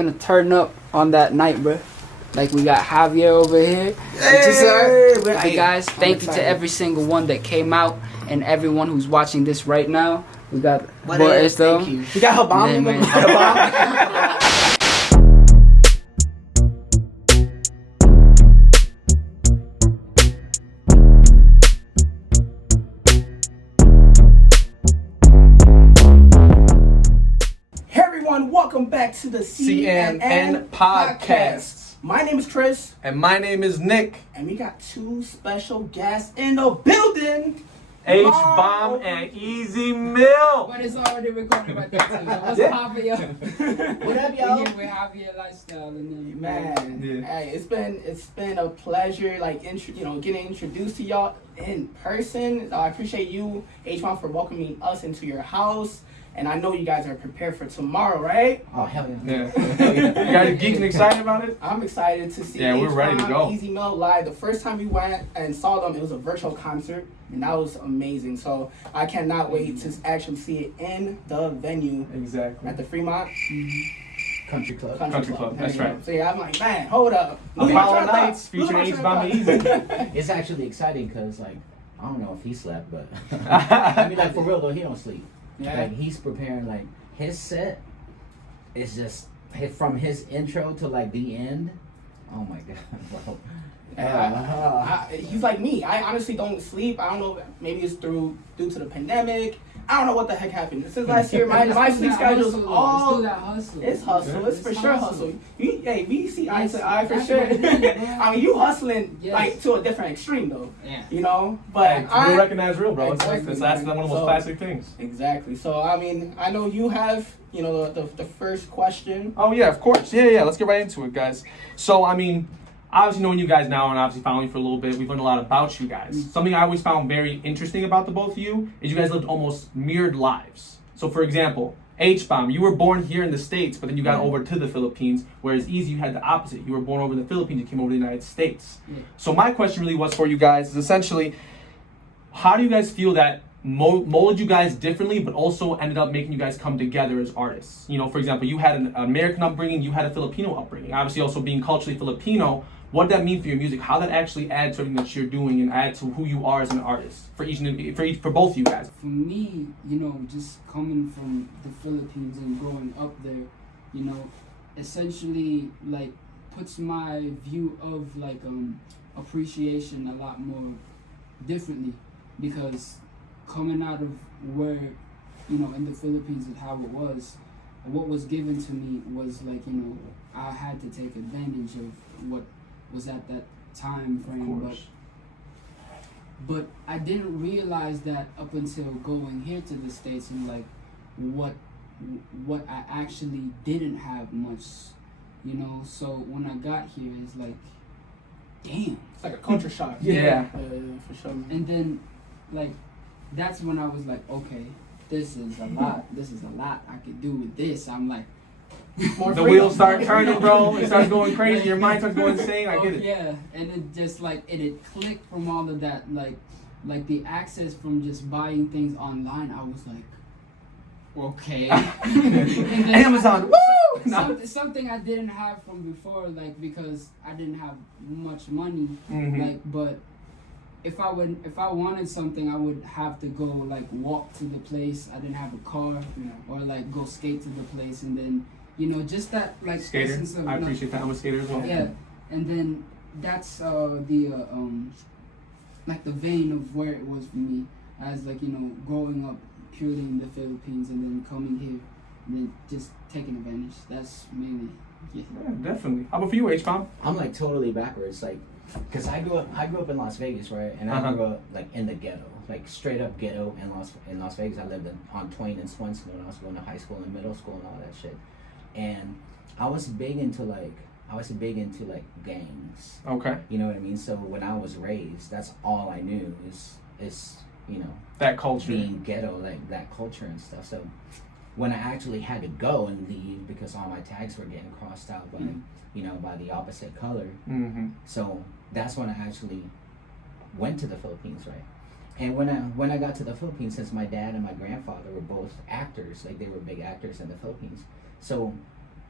Gonna turn up on that night, bro. Like we got Javier over here. Hey guys, thank you to every single one that came out and everyone who's watching this right now. We got Boris though. We got HBOM. Welcome back to the C&NPodcast. My name is Chris. And my name is Nick. And we got two special guests in the building. HBOM and Easy Mill. But it's already recorded right there too. What's Javier? What up, y'all? We're Javier Lifestyle. And Man, hey, it's been a pleasure, like, getting introduced to y'all in person. I appreciate you, HBOM, for welcoming us into your house. And I know you guys are prepared for tomorrow, right? Oh, hell yeah. You guys geeked and excited about it? I'm excited to see we're ready to go. Easy Mill live. The first time we went and saw them, it was a virtual concert, and that was amazing. So I cannot wait to actually see it in the venue. Exactly. At the Fremont. Country Club. That's right. So yeah, I'm like, man, hold up. Apollo Nights featuring HBOM and Easy. It's actually exciting because, like, I don't know if he slept, but I mean, like, for real though, he don't sleep. Yeah. Like, he's preparing, like, his set is just from his intro to, like, the end. Oh my god, bro. He's like me. I honestly don't sleep. I don't know, maybe it's due to the pandemic. I don't know what the heck happened. Since last year, my sleep schedule is all... It's hustle. It's for sure hustle. We see eye to eye for sure. I mean, you hustling, like, to a different extreme, though. Yeah. You know? But real recognize real, bro. Exactly, that's one of the most classic things. Exactly. So, I mean, I know you have, the first question. Oh, yeah, of course. Yeah. Let's get right into it, guys. So, I mean... Obviously knowing you guys now and obviously following you for a little bit, we've learned a lot about you guys. Something I always found very interesting about the both of you is you guys lived almost mirrored lives. So for example, HBOM, you were born here in the States, but then you got over to the Philippines, whereas Easy, you had the opposite. You were born over in the Philippines, you came over to the United States. So my question really was for you guys is essentially, how do you guys feel that molded you guys differently, but also ended up making you guys come together as artists? For example, you had an American upbringing, you had a Filipino upbringing. Obviously also being culturally Filipino, what did that mean for your music? How that actually adds to everything that you're doing and add to who you are as an artist for both of you guys? For me, just coming from the Philippines and growing up there, essentially like puts my view of like appreciation a lot more differently, because coming out of where, in the Philippines and how it was, what was given to me was like, I had to take advantage of what was at that time frame. But I didn't realize that up until going here to the States and like what I actually didn't have much, So when I got here, it's like, damn. It's like a culture shock. Yeah. For sure. And then, like, that's when I was like, okay, this is a lot. This is a lot I could do with this. I'm like, the wheels start turning, bro. It starts going crazy. Your mind starts going insane. I get it. Yeah, and it just like it clicked from all of that, like the access from just buying things online. I was like, okay. And Amazon, woo! Something I didn't have from before, like, because I didn't have much money. Like, but if I wanted something, I would have to go like walk to the place. I didn't have a car, or like go skate to the place, and then. Just that like skater. Essence of, I appreciate that. I'm a skater as well. Yeah, and then that's like the vein of where it was for me, as like growing up purely in the Philippines and then coming here and then just taking advantage. That's mainly yeah, definitely. How about for you, HBOM? I'm like totally backwards, like, cause I grew up in Las Vegas, right? And I grew up like in the ghetto, like straight up ghetto in Las Vegas. I lived on Twain and Swenson when I was going to high school and middle school and all that shit. And I was big into gangs. Okay. You know what I mean? So when I was raised, that's all I knew is that culture, being ghetto, like that culture and stuff. So when I actually had to go and leave because all my tags were getting crossed out by by the opposite color. So that's when I actually went to the Philippines, right? And when I got to the Philippines, since my dad and my grandfather were both actors, like they were big actors in the Philippines, so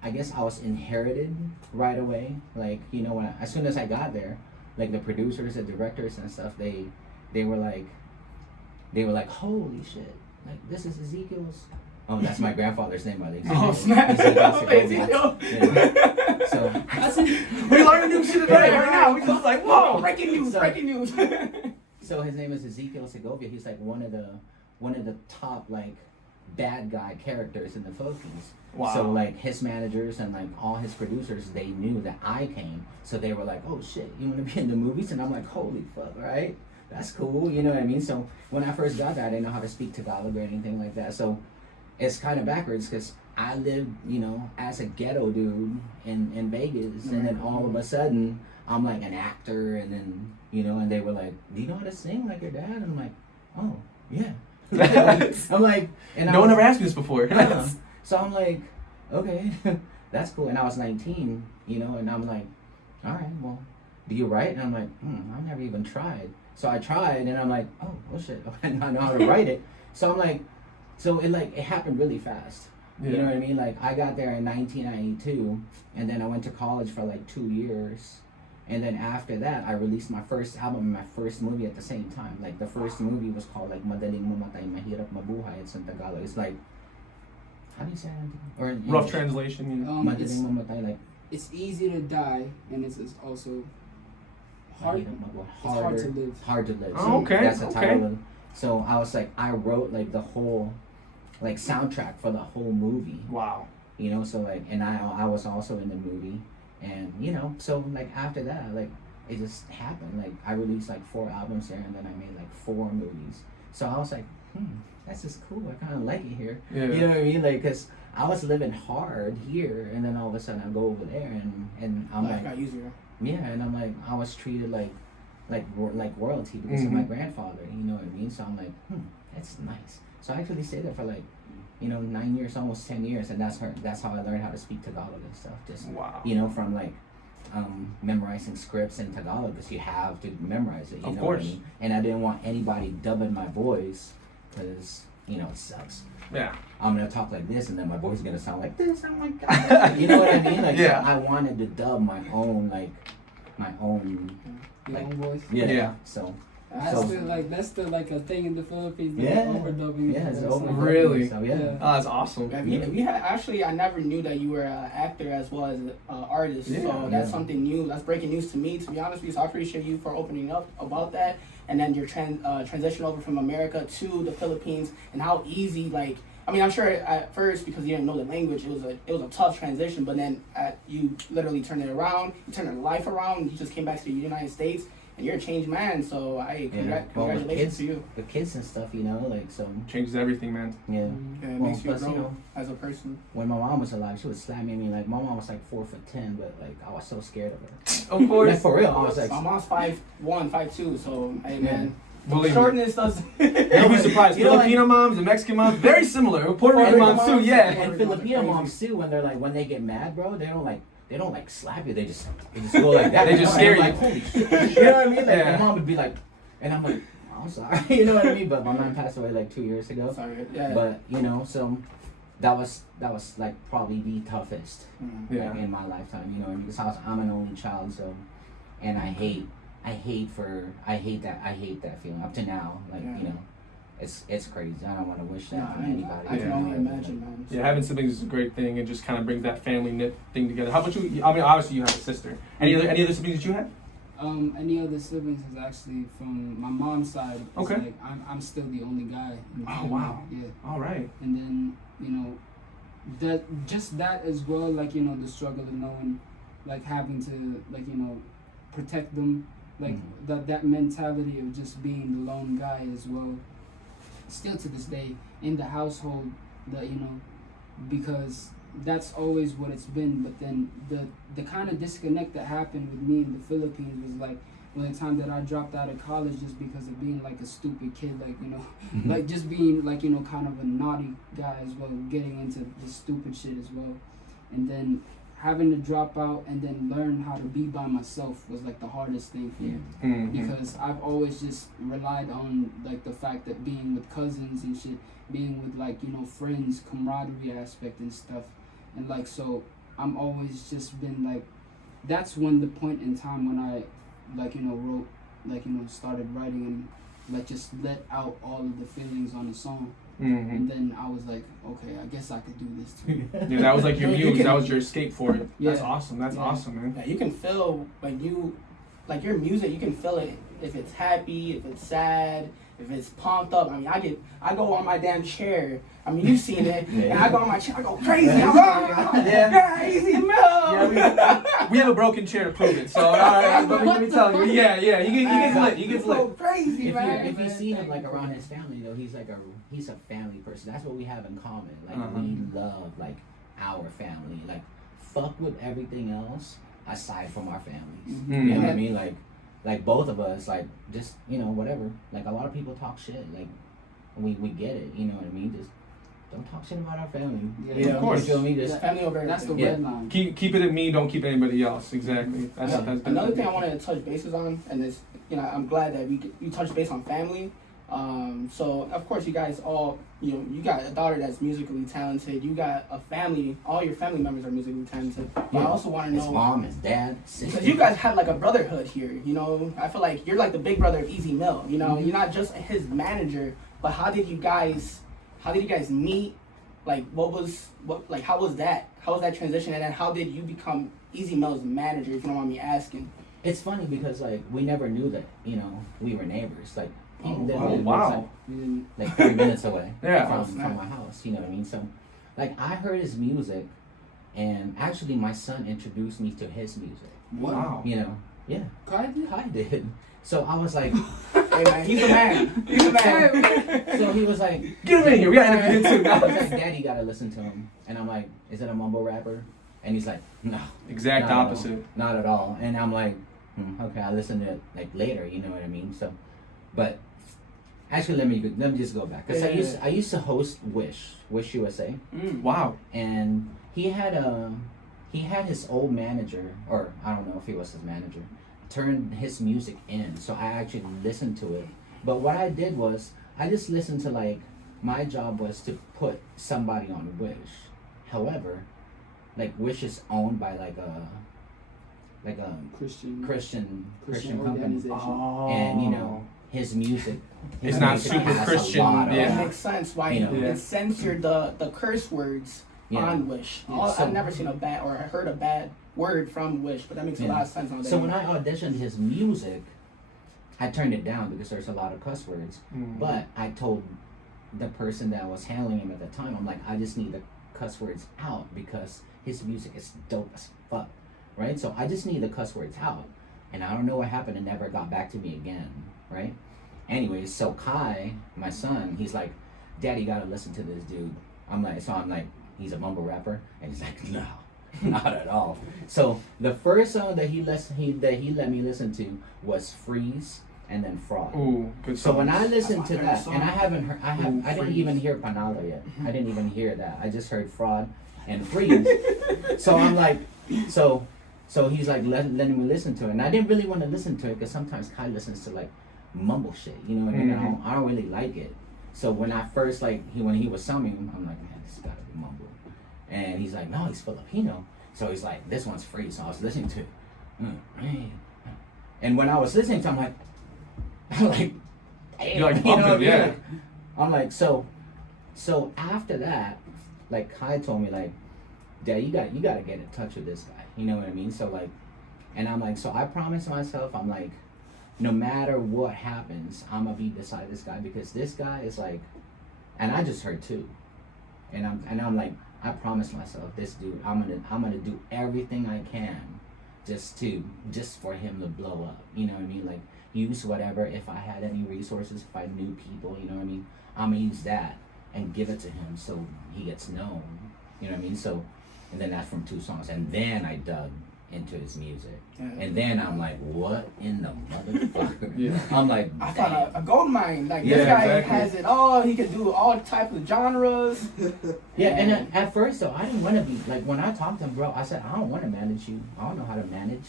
I guess I was inherited right away. Like, you know, as soon as I got there, like the producers, the directors and stuff, they were like, holy shit, like this is Ezekiel's. Oh, that's my grandfather's name, by the way. Oh, snap. Ezekiel. Yeah. So we learned a new shit today right now. We just like, whoa, breaking news. So his name is Ezekiel Segovia. He's like one of the top like bad guy characters in the Philippines. Wow. So like his managers and like all his producers, they knew that I came, so they were like, "Oh shit, you want to be in the movies?" And I'm like, "Holy fuck, right? That's cool." You know what I mean? So when I first got there, I didn't know how to speak Tagalog or anything like that. So it's kind of backwards because I lived, you know, as a ghetto dude in Vegas, and then all of a sudden I'm like an actor, and then, you know, and they were like, "Do you know how to sing like your dad?" And I'm like, "Oh yeah." I'm like, and no one ever asked me this before. So I'm like, okay, that's cool. And I was 19, you know, and I'm like, all right, well, do you write? And I'm like, I've never even tried. So I tried, and I'm like, oh shit, I know how to write it. So I'm like, so it happened really fast. Yeah. You know what I mean? Like I got there in 1992, and then I went to college for like 2 years. And then after that, I released my first album and my first movie at the same time. Like the first movie was called like Madaling Mamatay, Mahirap Mabuhay. It's in Tagalog. It's like, how do you say that? Or rough translation. You know. Madaling Mamatay, like it's easy to die, and it's also hard. It's hard to live. Hard to live. So oh, okay. That's the title. So I was like, I wrote like the whole, like soundtrack for the whole movie. Wow. You know, so like, and I was also in the movie. And, you know, so, like, after that, like, it just happened. Like, I released, like, 4 albums there, and then I made, like, 4 movies. So I was like, that's just cool. I kind of like it here. Yeah. You know what I mean? Like, because I was living hard here, and then all of a sudden I go over there, and I'm life like... got easier. Yeah, and I'm like, I was treated like royalty because of my grandfather, you know what I mean? So I'm like, that's nice. So I actually stayed there for, like, you know, 9 years, almost 10 years, and that's how I learned how to speak Tagalog and stuff. Just, you know, from like memorizing scripts in Tagalog, because you have to memorize it. You know what I mean? And I didn't want anybody dubbing my voice, because, you know, it sucks. Yeah. I'm gonna talk like this, and then my voice is gonna sound like this. I'm like, God. You know what I mean? Like, yeah. So I wanted to dub my own voice. Yeah. So. That's still like a thing in the Philippines. Overdubbing. Yeah, it's overdubbing. Really? So, yeah. Oh, that's awesome. Yeah, we had actually. I never knew that you were an actor as well as an artist. Yeah, so that's something new. That's breaking news to me. To be honest with you, so I appreciate you for opening up about that. And then your transition over from America to the Philippines, and how easy. Like, I mean, I'm sure at first, because you didn't know the language, it was a tough transition. But then you literally turned it around. You turned your life around. You just came back to the United States. And you're a changed man, so congratulations to you. The kids and stuff, you know, like, so. Changes everything, man. Yeah. It makes you grow, you know, as a person. When my mom was alive, she would slap me. Like, my mom was like 4'10", but like, I was so scared of her. Of course. Like, for real, I was like. My mom's 5'1", 5'2", so, hey, man. Believe shortness doesn't. You'll be surprised. Filipino moms and Mexican moms, very similar. Puerto Rican moms too, yeah. And Filipino moms too, when they get mad, bro, they don't like slap you. They just go like that. They just scare you. Like, holy shit. You know what I mean? Like, my mom would be like, and I'm like, oh, I'm sorry. You know what I mean? But my mom passed away like 2 years ago. Sorry. Yeah. But you know, so that was like probably the toughest like, in my lifetime. You know what I mean? Because I'm an only child, so, and I hate that feeling up to now. Like, you know. It's crazy. I don't want to wish that on anybody. I can only imagine, man. Yeah, having siblings is a great thing. It just kind of brings that family knit thing together. How about you? I mean, obviously you have a sister. Any other siblings that you have? Any other siblings is actually from my mom's side. Okay. Like, I'm still the only guy. Oh wow. Yeah. All right. And then, you know, that as well. Like, you know, the struggle of knowing, like, having to, like, you know, protect them. Like that mentality of just being the lone guy as well. Still to this day in the household, because that's always what it's been. But then the kind of disconnect that happened with me in the Philippines was like when the time that I dropped out of college just because of being like a stupid kid, like, you know, like just being like, you know, kind of a naughty guy as well, getting into this stupid shit as well, and then having to drop out and then learn how to be by myself was like the hardest thing for me. Because I've always just relied on like the fact that being with cousins and shit, being with like, you know, friends, camaraderie aspect and stuff, and like, so I'm always just been like, that's when the point in time when I, like, you know, wrote, like, you know, started writing and like just let out all of the feelings on the song. And then I was like, okay, I guess I could do this too. Yeah, that was like your muse. That was your escape for it. Yeah. That's awesome. That's awesome, man. Yeah, you can feel when you, like your music, you can feel it if it's happy, if it's sad, if it's pumped up. I mean, I go on my damn chair. I mean, you've seen it. And I go on my chair, I go crazy. Yeah, easy milk. Yeah, we have a broken chair to prove it. So all right, let me tell you. Yeah, he gets lit. He gets go lit. crazy, man. If you see him like around his family though, he's a family person. That's what we have in common. Like we love like our family. Like fuck with everything else aside from our families. You know what I mean? Like both of us, like just, you know, whatever. Like a lot of people talk shit. Like we get it. You know what I mean? Just don't talk shit about our family. Yeah, of course. You feel me? Just Family over That's the everything. red line. Keep it at me. Don't keep anybody else. Exactly. That's Another thing I wanted to touch bases on, and it's, you know, I'm glad that we touched base on family. So of course you guys all, you know, you got a daughter that's musically talented. You got a family. All your family members are musically talented. But I also want to know his mom, his dad, sister. because you guys have like a brotherhood here. You know, I feel like you're like the big brother of Easy Mill. You know, you're not just his manager, but how did you guys meet? Like how was that? How was that transition? And then how did you become Easy Mill's manager? If you don't mind me asking. It's funny because like we never knew that, you know, we were neighbors. Like he wow. lives like 3 minutes away Yeah. from my house. You know what I mean? So like I heard his music, and actually my son introduced me to his music. Wow. You know, yeah, Kai did? So I was like, Hey man, he's a man. He's a man. so he was like, Get him in here. We gotta interview him too. he was like, Dad, you gotta listen to him. And I'm like, is it a mumble rapper? And he's like, no. Exact not at all. opposite. Not at all. And I'm like, okay, I'll listen to it like later, you know what I mean? So, but actually, let me just go back, because I used to host Wish USA, Wow. and he had his old manager, or I don't know if he was his manager, turn his music in, so I actually listened to it. But what I did was I just listened to, like, my job was to put somebody on Wish. However, like Wish is owned by like a Christian company, and you know his music. It's not super Christian. It makes sense why it censored the curse words on Wish. I've never seen a bad or heard a bad word from Wish, but that makes a lot of sense on that. So when I auditioned his music, I turned it down because there's a lot of cuss words. But I told the person that was handling him at the time, I'm like, I just need the cuss words out because his music is dope as fuck, right? So I just need the cuss words out. And I don't know what happened, and never got back to me again, right? Anyways, so Kai, my son, he's like, Daddy, you gotta listen to this dude. I'm like, he's a mumble rapper, and he's like, no, not at all. So the first song that he let me listen to was Freeze and then Fraud. Ooh, good So songs. when I listened to that, song. and I haven't heard, I didn't Freeze. even hear Panala yet. I didn't even hear that. I just heard Fraud and Freeze. So I'm like, so he's like letting me listen to it, and I didn't really want to listen to it because sometimes Kai listens to like mumble shit, you know what I mean? I don't really like it. So when I first when he was summing, I'm like, man, this has gotta be mumble. And he's like, no, he's Filipino. So he's like, this one's free. So I was listening to it. And when I was listening to it, I'm like, You're like pumping, yeah. I'm like, so after that, like Kai told me, like, Dad, you gotta get in touch with this guy. You know what I mean? So like, and I'm like, so I promised myself, I'm like, no matter what happens, I'm gonna be beside this guy, because this guy is like, and I just heard too, and I'm like, I promised myself, this dude, I'm gonna do everything I can just for him to blow up. You know what I mean? Like, use whatever, if I had any resources, if I knew people, you know what I mean? I'm gonna use that and give it to him so he gets known. You know what I mean? So, and then that's from 2 songs, and then I dug into his music, and then I'm like, what in the motherfucker? I'm like, I thought a gold mine. Like, this guy has it all. He can do all types of genres. And at first though, I didn't want to be like, when I talked to him, bro, I said, I don't want to manage you. I don't know how to manage.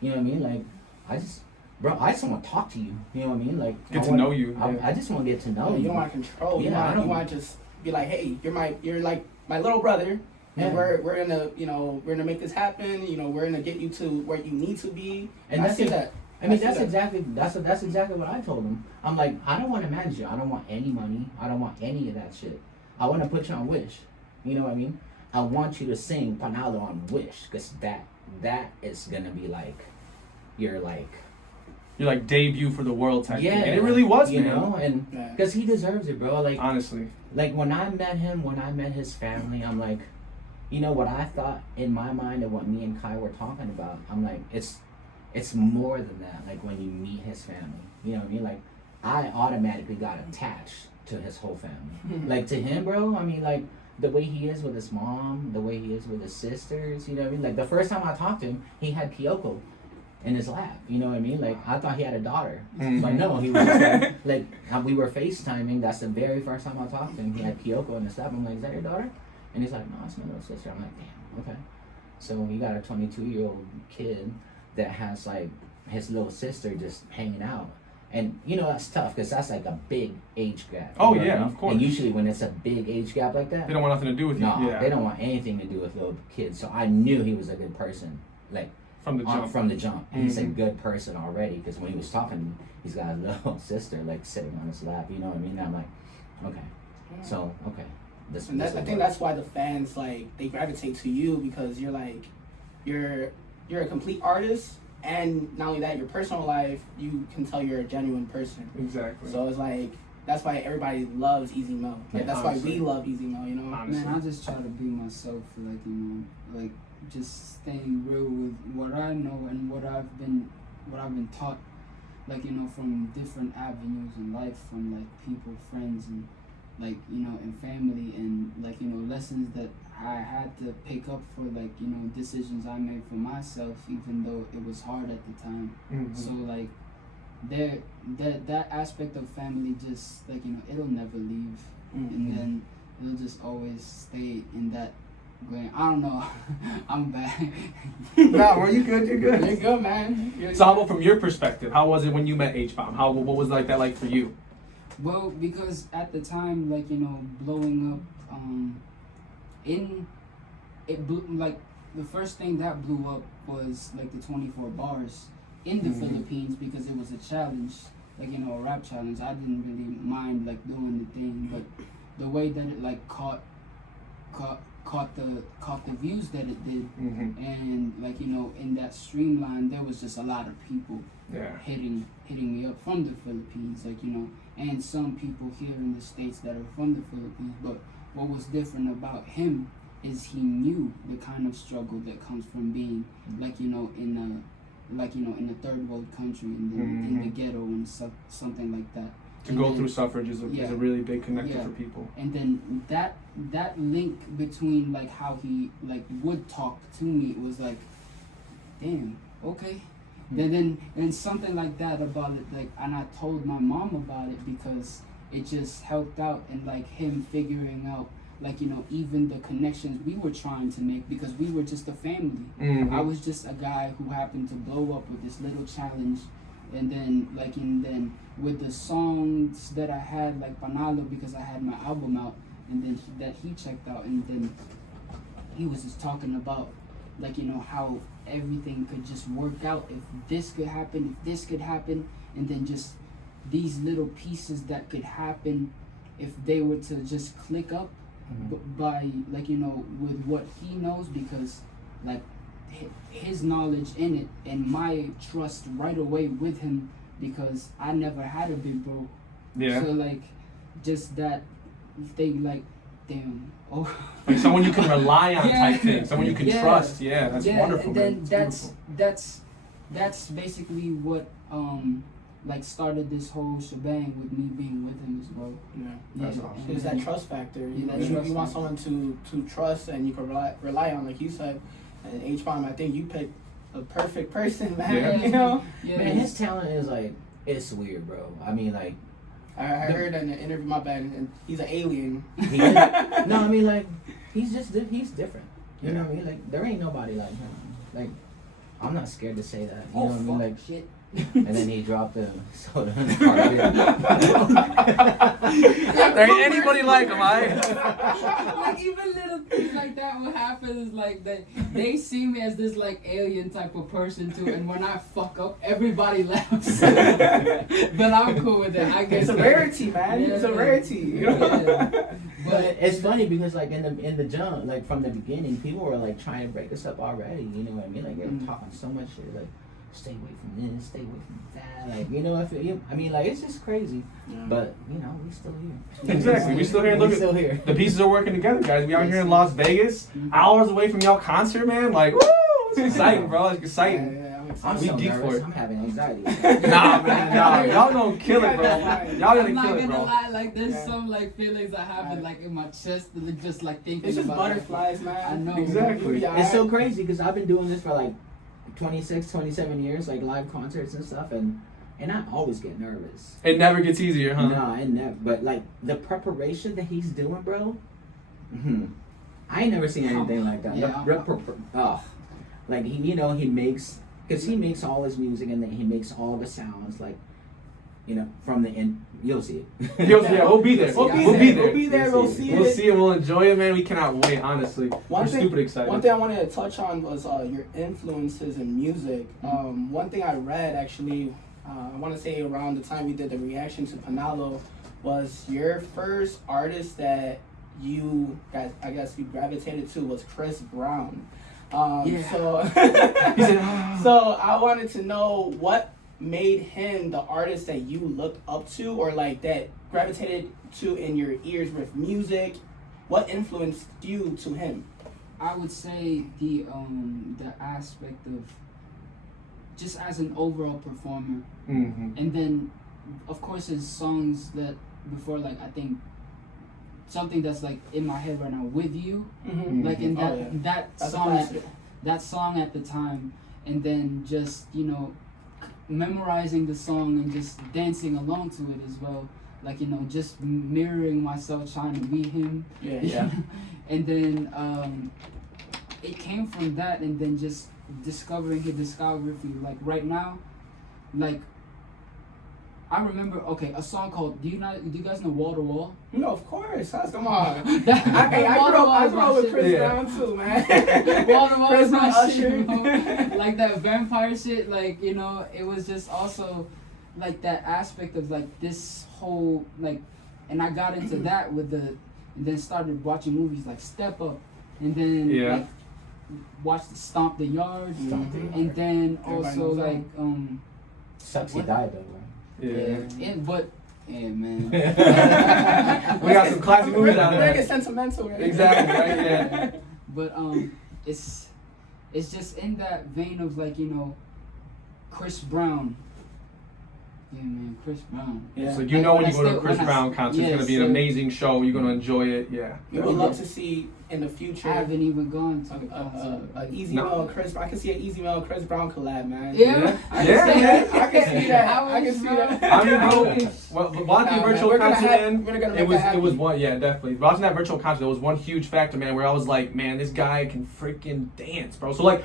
You know what I mean? Like, I just want to talk to you. You know what I mean? Like, Get to know you. I just want to get to know you. You don't want to control. Yeah, you want to just be like, hey, you're like my little brother. And we're gonna make this happen. You know, we're gonna get you to where you need to be. And I see that. I mean, that's exactly what I told him. I'm like, I don't want to manage you. I don't want any money. I don't want any of that shit. I want to put you on Wish. You know what I mean? I want you to sing Panalo on Wish, because that is gonna be like your debut for the world type yeah, thing. And it really was, you man. know, and because he deserves it, bro. Like, honestly, like when I met his family, I'm like, you know what I thought in my mind and what me and Kai were talking about. I'm like, it's more than that. Like when you meet his family, you know what I mean? Like I automatically got attached to his whole family. Like to him, bro. I mean, like the way he is with his mom, the way he is with his sisters. You know what I mean? Like the first time I talked to him, he had Kyoko in his lap. You know what I mean? Like I thought he had a daughter, but no, he was like we were FaceTiming. That's the very first time I talked to him. He had Kyoko in his lap. I'm like, is that your daughter? And he's like, no, it's my little sister. I'm like, damn, okay. So he got a 22-year-old kid that has like his little sister just hanging out. And you know that's tough because that's like a big age gap. Oh yeah, yeah, I mean? Of course. And usually when it's a big age gap like that, they don't want nothing to do with you. No, Yeah. they don't want anything to do with little kids. So I knew he was a good person, like from the jump. From the jump, he's a good person already. Because when he was talking, he's got a little sister like sitting on his lap. You know what I mean? And I'm like, okay, so okay. And I think that's why the fans like they gravitate to you, because you're like you're a complete artist, and not only that, your personal life, you can tell you're a genuine person. Exactly. So it's like that's why everybody loves Easy Mo. Like that's why we love Easy Mo. You know. Honestly. Man, I just try to be myself. Like like just staying real with what I know and what I've been taught. Like from different avenues in life, from like people, friends, and like and family, and like lessons that I had to pick up for like decisions I made for myself, even though it was hard at the time. So like that aspect of family, just like it'll never leave, and then it'll just always stay in that going. I don't know. I'm bad. Nah, were you good? You're good. You're good, man. So how about from your perspective? How was it when you met HBOM? What was like that like for you? Well, because at the time, like blowing up, like the first thing that blew up was like the 24 bars in the Philippines, because it was a challenge, like a rap challenge. I didn't really mind like doing the thing, but the way that it like caught the views that it did, and like in that streamline there was just a lot of people hitting me up from the Philippines, like and some people here in the States that are from the Philippines. But what was different about him is he knew the kind of struggle that comes from being like in a third world country, in the ghetto and something like that. To go through suffrage is a really big connector for people. And then that link between like how he like would talk to me was like, damn, okay. Then something like that about it, like, and I told my mom about it because it just helped out, and like him figuring out like even the connections we were trying to make, because we were just a family. I was just a guy who happened to blow up with this little challenge. And then with the songs that I had, like Panalo, because I had my album out, and then he checked out, and then he was just talking about like how everything could just work out if this could happen, and then just these little pieces that could happen if they were to just click up by like with what he knows, because like his knowledge in it and my trust right away with him, because I never had a big bro. Yeah. So like just that thing, like damn, like someone you can rely on type thing, someone you can trust. Yeah, that's wonderful. And then that's basically what like started this whole shebang with me being with him as well. That's awesome. It's that trust factor. You want someone to trust and you can rely on, like you said. And HBOM, I think you picked a perfect person, man. Man, his talent is like, it's weird, bro. I mean, like, I heard in an interview, my bad, and he's an alien. No, I mean, like, he's different. You know what I mean? Like, there ain't nobody like him. Like, I'm not scared to say that. You know what I mean? Like, shit. And then he dropped the soda in the carpet. There ain't anybody like him, Like even little things like that will happen is like they see me as this like alien type of person too, and when I fuck up, everybody laughs. But I'm cool with it. I guess It's a rarity, man. Yeah, it's a rarity. You know? Yeah. But it's funny because like in the jump, like from the beginning, people were like trying to break us up already. You know what I mean? Like they were talking so much shit, like stay away from this, stay away from that. Like I mean, like it's just crazy. Yeah. But we still here. Exactly, we still here. Look, still here. The pieces are working together, guys. We out here in Las Vegas, hours away from y'all concert, man. Like, woo! It's exciting, bro. It's exciting. Yeah, I'm We so geek nervous. for it. I'm having anxiety. Nah, man, nah. Y'all gonna kill it, bro. Y'all gonna I'm kill not it, gonna bro. lie, like there's some like feelings I have like in my chest that just like thinking It's just about butterflies, man. I know. Exactly. It's so crazy because I've been doing this for like 26, 27 years, like live concerts and stuff, and I always get nervous. It never gets easier, huh? No, I never. But like the preparation that he's doing, bro. I ain't never seen anything like that. Yeah. Like he makes, because he makes all his music and then he makes all the sounds like, from the end. You'll see it. Yeah, we'll be there. We'll be there. We'll be there. We'll see it. We'll see it. We'll enjoy it, man. We cannot wait. Honestly, we're stupid excited. One thing I wanted to touch on was your influences in music. One thing I read actually, I want to say around the time we did the reaction to Panalo, was your first artist that you guys, I guess you gravitated to was Chris Brown. So, so I wanted to know what made him the artist that you looked up to, or like that gravitated to in your ears with music. What influenced you to him? I would say the aspect of just as an overall performer, and then of course his songs that before, like I think something that's like in my head right now, With You, like in that song at the time, and then just memorizing the song and just dancing along to it as well, like just mirroring myself trying to be him. And then it came from that, and then just discovering his discography. Like right now, like I remember, a song called Do you guys know Wall to Wall? No, of course. Come on. I grew up with Chris Brown too, man. Wall to Wall Chris is my Brown, shit, like that vampire shit. Like it was just also like that aspect of like this whole like, and I got into that with and then started watching movies like Step Up, and then like watched Stomp the Yard, and then also like Sucks he died though, right? Yeah, man. We got some classic movies out We're there. getting sentimental, right? Exactly, right? Yeah. But it's just in that vein of like Chris Brown. Yeah, man, Chris Brown. Yeah. So when you go to a Chris Brown concert, it's gonna be an amazing show. You're gonna enjoy it. Yeah. We would love to see in the future. I haven't even gone to a concert. An Easy Mel Chris. I can see an Easy Mel Chris Brown collab, man. Yeah. I can see that. I mean, watching virtual concert, man. It was one. Yeah, definitely. Watching that virtual concert, it was one huge factor, man. Where I was like, man, this guy can freaking dance, bro. So like,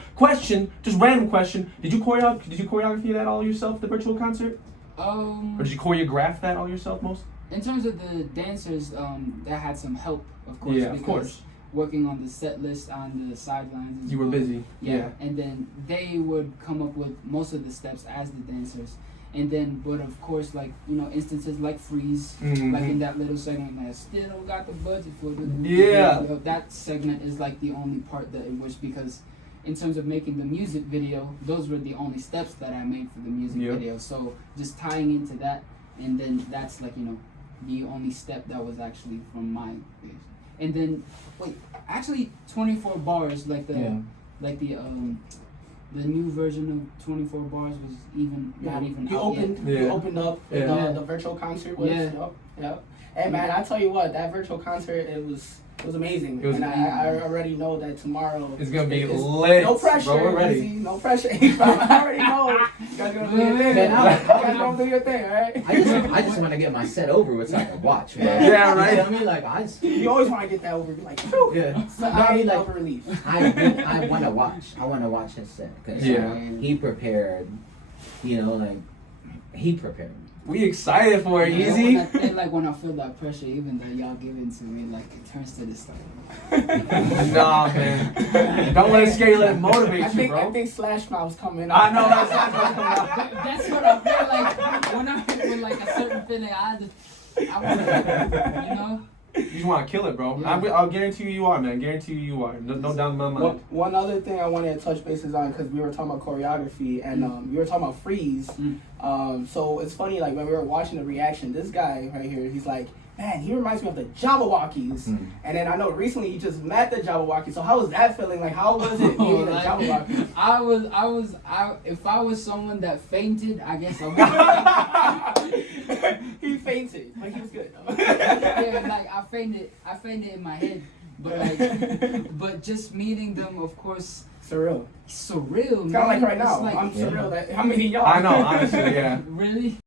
just random question: Did you choreography that all yourself, the virtual concert? Or did you choreograph that all yourself most? In terms of the dancers, that had some help, of course. Yeah, of course. Working on the set list on the sidelines. You were busy. Yeah. And then they would come up with most of the steps as the dancers. And then, but of course, like, instances like Freeze, like in that little segment that still don't got the budget for the video. That segment is like the only part that it was, because in terms of making the music video, those were the only steps that I made for the music video. So just tying into that, and then that's like, the only step that was actually from my creation. And then, actually 24 bars, like the new version of 24 bars was not even you out opened, yet. You opened up the virtual concert with. Yep. Hey man, I tell you what, that virtual concert, it was amazing. I already know that tomorrow it's gonna be lit. No pressure, bro, we're ready. No pressure. I already know you guys gonna do your thing. You guys gonna do your thing, right? I just want to get my set over with so I can watch, man. Yeah, right. You know what I mean? Like you always want to get that over. Be like, phew. Yeah. So I mean, like relief. I want to watch. I want to watch his set because he prepared like he prepared me. We excited for it, Yeah, Easy. and like when I feel that pressure, even that y'all give it to me, like it turns to this stuff. Nah, man. Don't let it scare you, let it motivate you, bro. I think Slash Mouth's coming up. I know, that's coming out. That's what I feel like when I'm with like a certain feeling. I want to, you know. You just want to kill it, bro. Yeah. I'll guarantee you are, man. Guarantee you are. No doubt in my mind. One other thing I wanted to touch bases on, because we were talking about choreography and we were talking about freeze. So it's funny, like when we were watching the reaction, this guy right here, he's like, man, he reminds me of the Jabberwockies. And then I know recently you just met the Jabberwockies. So how was that feeling? Like, how was it meeting the Jabberwockies? If I was someone that fainted, I guess I would. He fainted, but he was good. Yeah, like I fainted in my head, but like, but just meeting them, of course, Surreal. man. Kind of like right It's now. like, I'm surreal. That, how many y'all? I know, honestly, yeah. Really?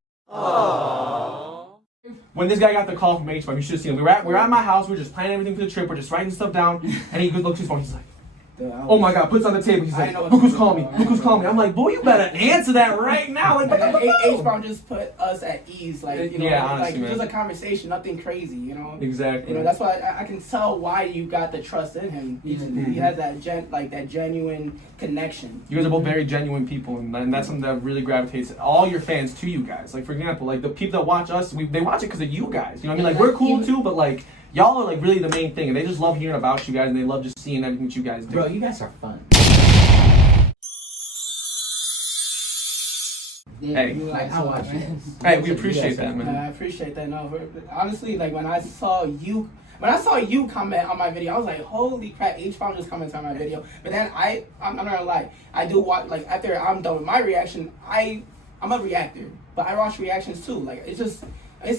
When this guy got the call from HBOM, you should have seen him. We were at my house, we were just planning everything for the trip, we're just writing stuff down, and he looks at his phone, he's like, oh my God, puts on the table, he's like, look who's calling me, look who's calling me. I'm like, boy, you better answer that right now. Like, HBOM just put us at ease, like, you know, Yeah, honestly, like man. just a conversation, nothing crazy, you know. Exactly. You know, that's why I can tell why you got the trust in him. He has that that genuine connection. You guys are both very genuine people, and that's something that really gravitates all your fans to you guys. Like, for example, like the people that watch us, they watch it because of you guys. You know what I mean? Like, we're cool too, but like, y'all are like really the main thing, and they just love hearing about you guys, and they love just seeing everything that you guys do. Bro, you guys are fun. Yeah, Hey. you Like, I so, watch man. it. Hey, we appreciate that, man. I appreciate that. No, honestly, like when I saw you comment on my video, I was like, holy crap, HBOM just commented on my video. But then I'm not gonna lie, I do watch, like after I'm done with my reaction, I'm a reactor, but I watch reactions too. Like it's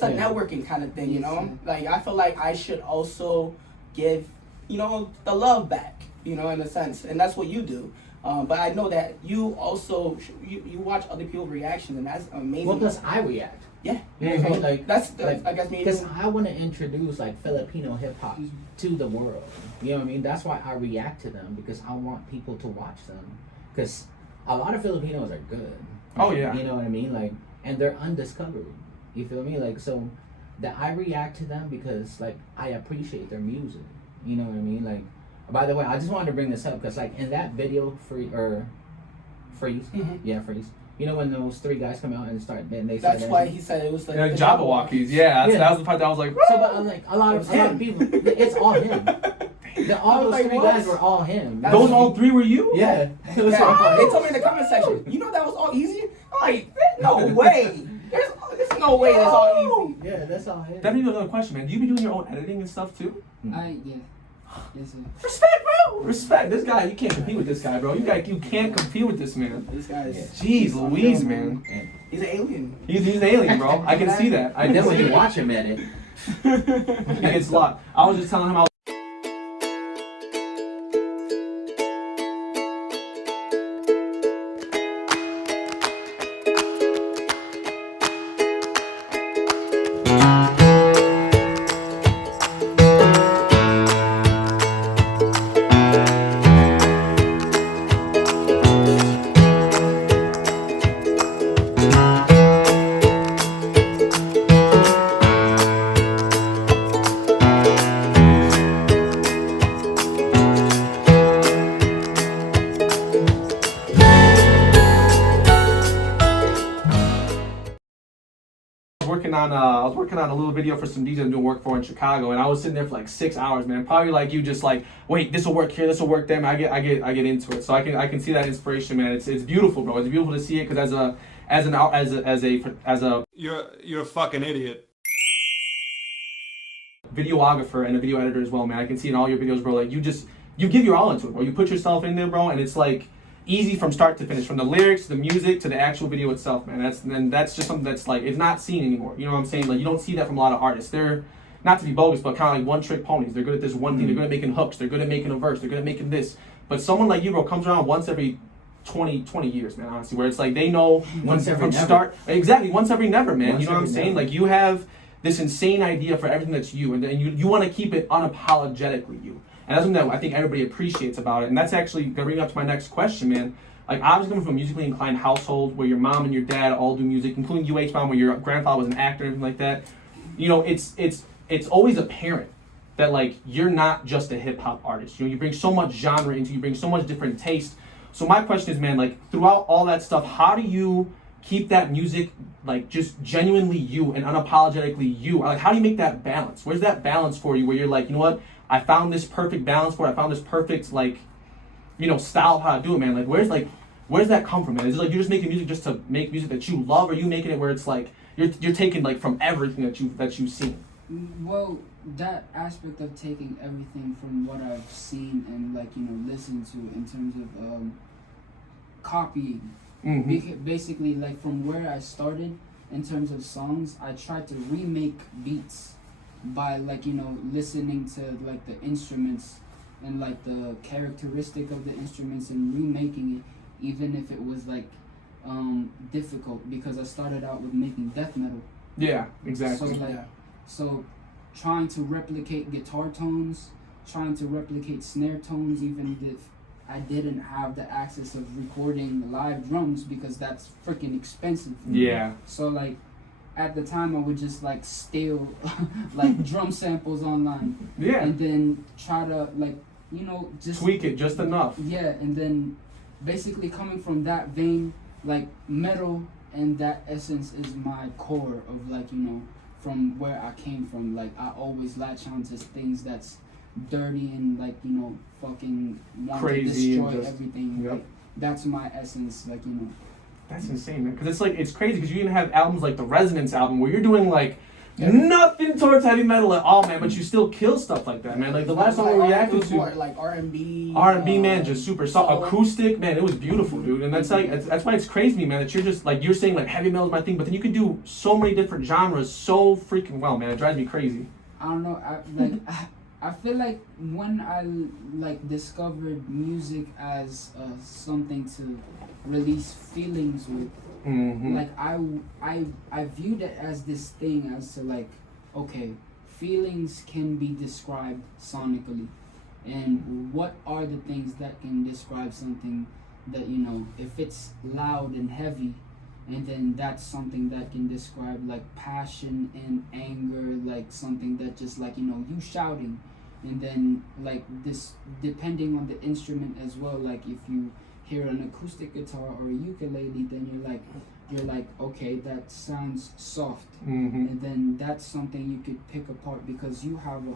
a networking kind of thing, you know. Like I feel like I should also give, you know, the love back, you know, in a sense, and that's what you do. But I know that you also you watch other people's reactions, and that's amazing. Well, plus I react. Yeah, So, like that's like, I guess maybe because I want to introduce like Filipino hip hop to the world. You know what I mean? That's why I react to them, because I want people to watch them. Because a lot of Filipinos are good. Oh yeah. You know what I mean? Like, and they're undiscovered. You feel me? Like, so that I react to them because like I appreciate their music. You know what I mean? Like, by the way, I just wanted to bring this up because like in that video, Freeze. Yeah, Freeze. You know when those three guys come out and they that's start why dancing? he said it was like Yeah, the Jabberwockies, yeah, that was the part that I was like, So, but like a lot of people, it's all him. All those like, three what? guys were all him. those all three were you? Yeah. It was Yeah, all they him. told me in the comment section, you know that was all easy? I'm like, no way. There's no way that's all easy. Yeah, that's all him. That brings me to another question, man. Do you be doing your own editing and stuff too? Yeah. Yes, sir. Respect, bro. Respect. This guy, you can't compete with this guy, bro. You can't compete with this man. This guy's Jeez Louise, man. And he's an alien. He's an alien, bro. I can see that. I then when definitely you watch him edit, it's a lot. I was just telling him I was working on a little video for some DJs I'm doing work for in Chicago, and I was sitting there for like 6 hours, man. Probably like you, just like, wait, this will work here, this will work there. I get into it, so I can see that inspiration, man. It's beautiful, bro. It's beautiful to see it because as a You're a fucking idiot. videographer and a video editor as well, man. I can see in all your videos, bro. Like you give your all into it, bro. You put yourself in there, bro, and it's like easy from start to finish, from the lyrics to the music to the actual video itself, man. That's just something that's like, it's not seen anymore. You know what I'm saying? Like you don't see that from a lot of artists. They're not to be bogus, but kind of like one-trick ponies. They're good at this one thing. They're good at making hooks. They're good at making a verse. They're good at making this. But someone like you, bro, comes around once every 20 years, man, honestly, where it's like they know Once every from never. start. Exactly, once every never, man. Once You know what I'm every saying? never. Like you have this insane idea for everything that's you, and you want to keep it unapologetically you. And that's something that I think everybody appreciates about it. And that's actually going to bring me up to my next question, man. like obviously coming from a musically inclined household where your mom and your dad all do music, including you, HBOM, where your grandfather was an actor and everything like that. You know, it's always apparent that like you're not just a hip hop artist. You know, you bring so much genre into, you bring so much different taste. So my question is, man, like throughout all that stuff, how do you keep that music like just genuinely you and unapologetically you? Like, how do you make that balance? Where's that balance for you where you're like, you know what, I found this perfect balance for it. I found this perfect like, you know, style of how to do it, man. Like, where's that come from, man? Is it like you're just making music just to make music that you love, or are you making it where it's like you're taking like from everything that you've seen? Well, that aspect of taking everything from what I've seen and like, you know, listened to in terms of copying. Basically, like from where I started in terms of songs, I tried to remake beats by like, you know, listening to like the instruments and like the characteristic of the instruments and remaking it, even if it was like difficult, because I started out with making death metal. Yeah, exactly. So trying to replicate guitar tones, trying to replicate snare tones, even if I didn't have the access of recording live drums, because that's freaking expensive. Yeah. So like at the time I would just like steal like drum samples online. Yeah. And then try to like, you know, just tweak it just enough. Yeah, and then basically coming from that vein, like metal and that essence is my core of like, you know, from where I came from. Like I always latch on to things that's dirty and like, you know, fucking want crazy to destroy just, everything. Yep. Like that's my essence, like, you know. That's insane, man. Because it's like, it's crazy because you even have albums like the Resonance album where you're doing like nothing towards heavy metal at all, man, but you still kill stuff like that, man. Like the last song we reacted to, like R&B, man, just super soft, acoustic, man. It was beautiful, dude. And that's like, that's why it's crazy to me, man, that you're just like, you're saying like heavy metal is my thing, but then you can do so many different genres so freaking well, man. It drives me crazy. I don't know. I feel like when I like discovered music as something to release feelings with, like I viewed it as this thing as to like, okay, feelings can be described sonically, and what are the things that can describe something that, you know, if it's loud and heavy, and then that's something that can describe like passion and anger, like something that just like, you know, you shouting. And then like this, depending on the instrument as well, like if you hear an acoustic guitar or a ukulele, then you're like, okay, that sounds soft. And then that's something you could pick apart, because you have a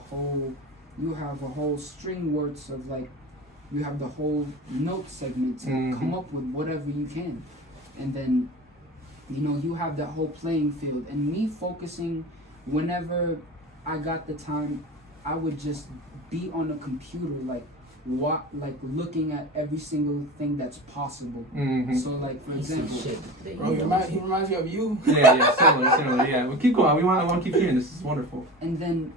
whole string worth of like, you have the whole note segment to come up with whatever you can. And then, you know, you have that whole playing field. And me focusing, whenever I got the time, I would just be on a computer, like looking at every single thing that's possible. So, like for example, bro, he reminds me of you. Yeah, similar. Yeah, well, keep going. I want to keep hearing this. This is wonderful. And then,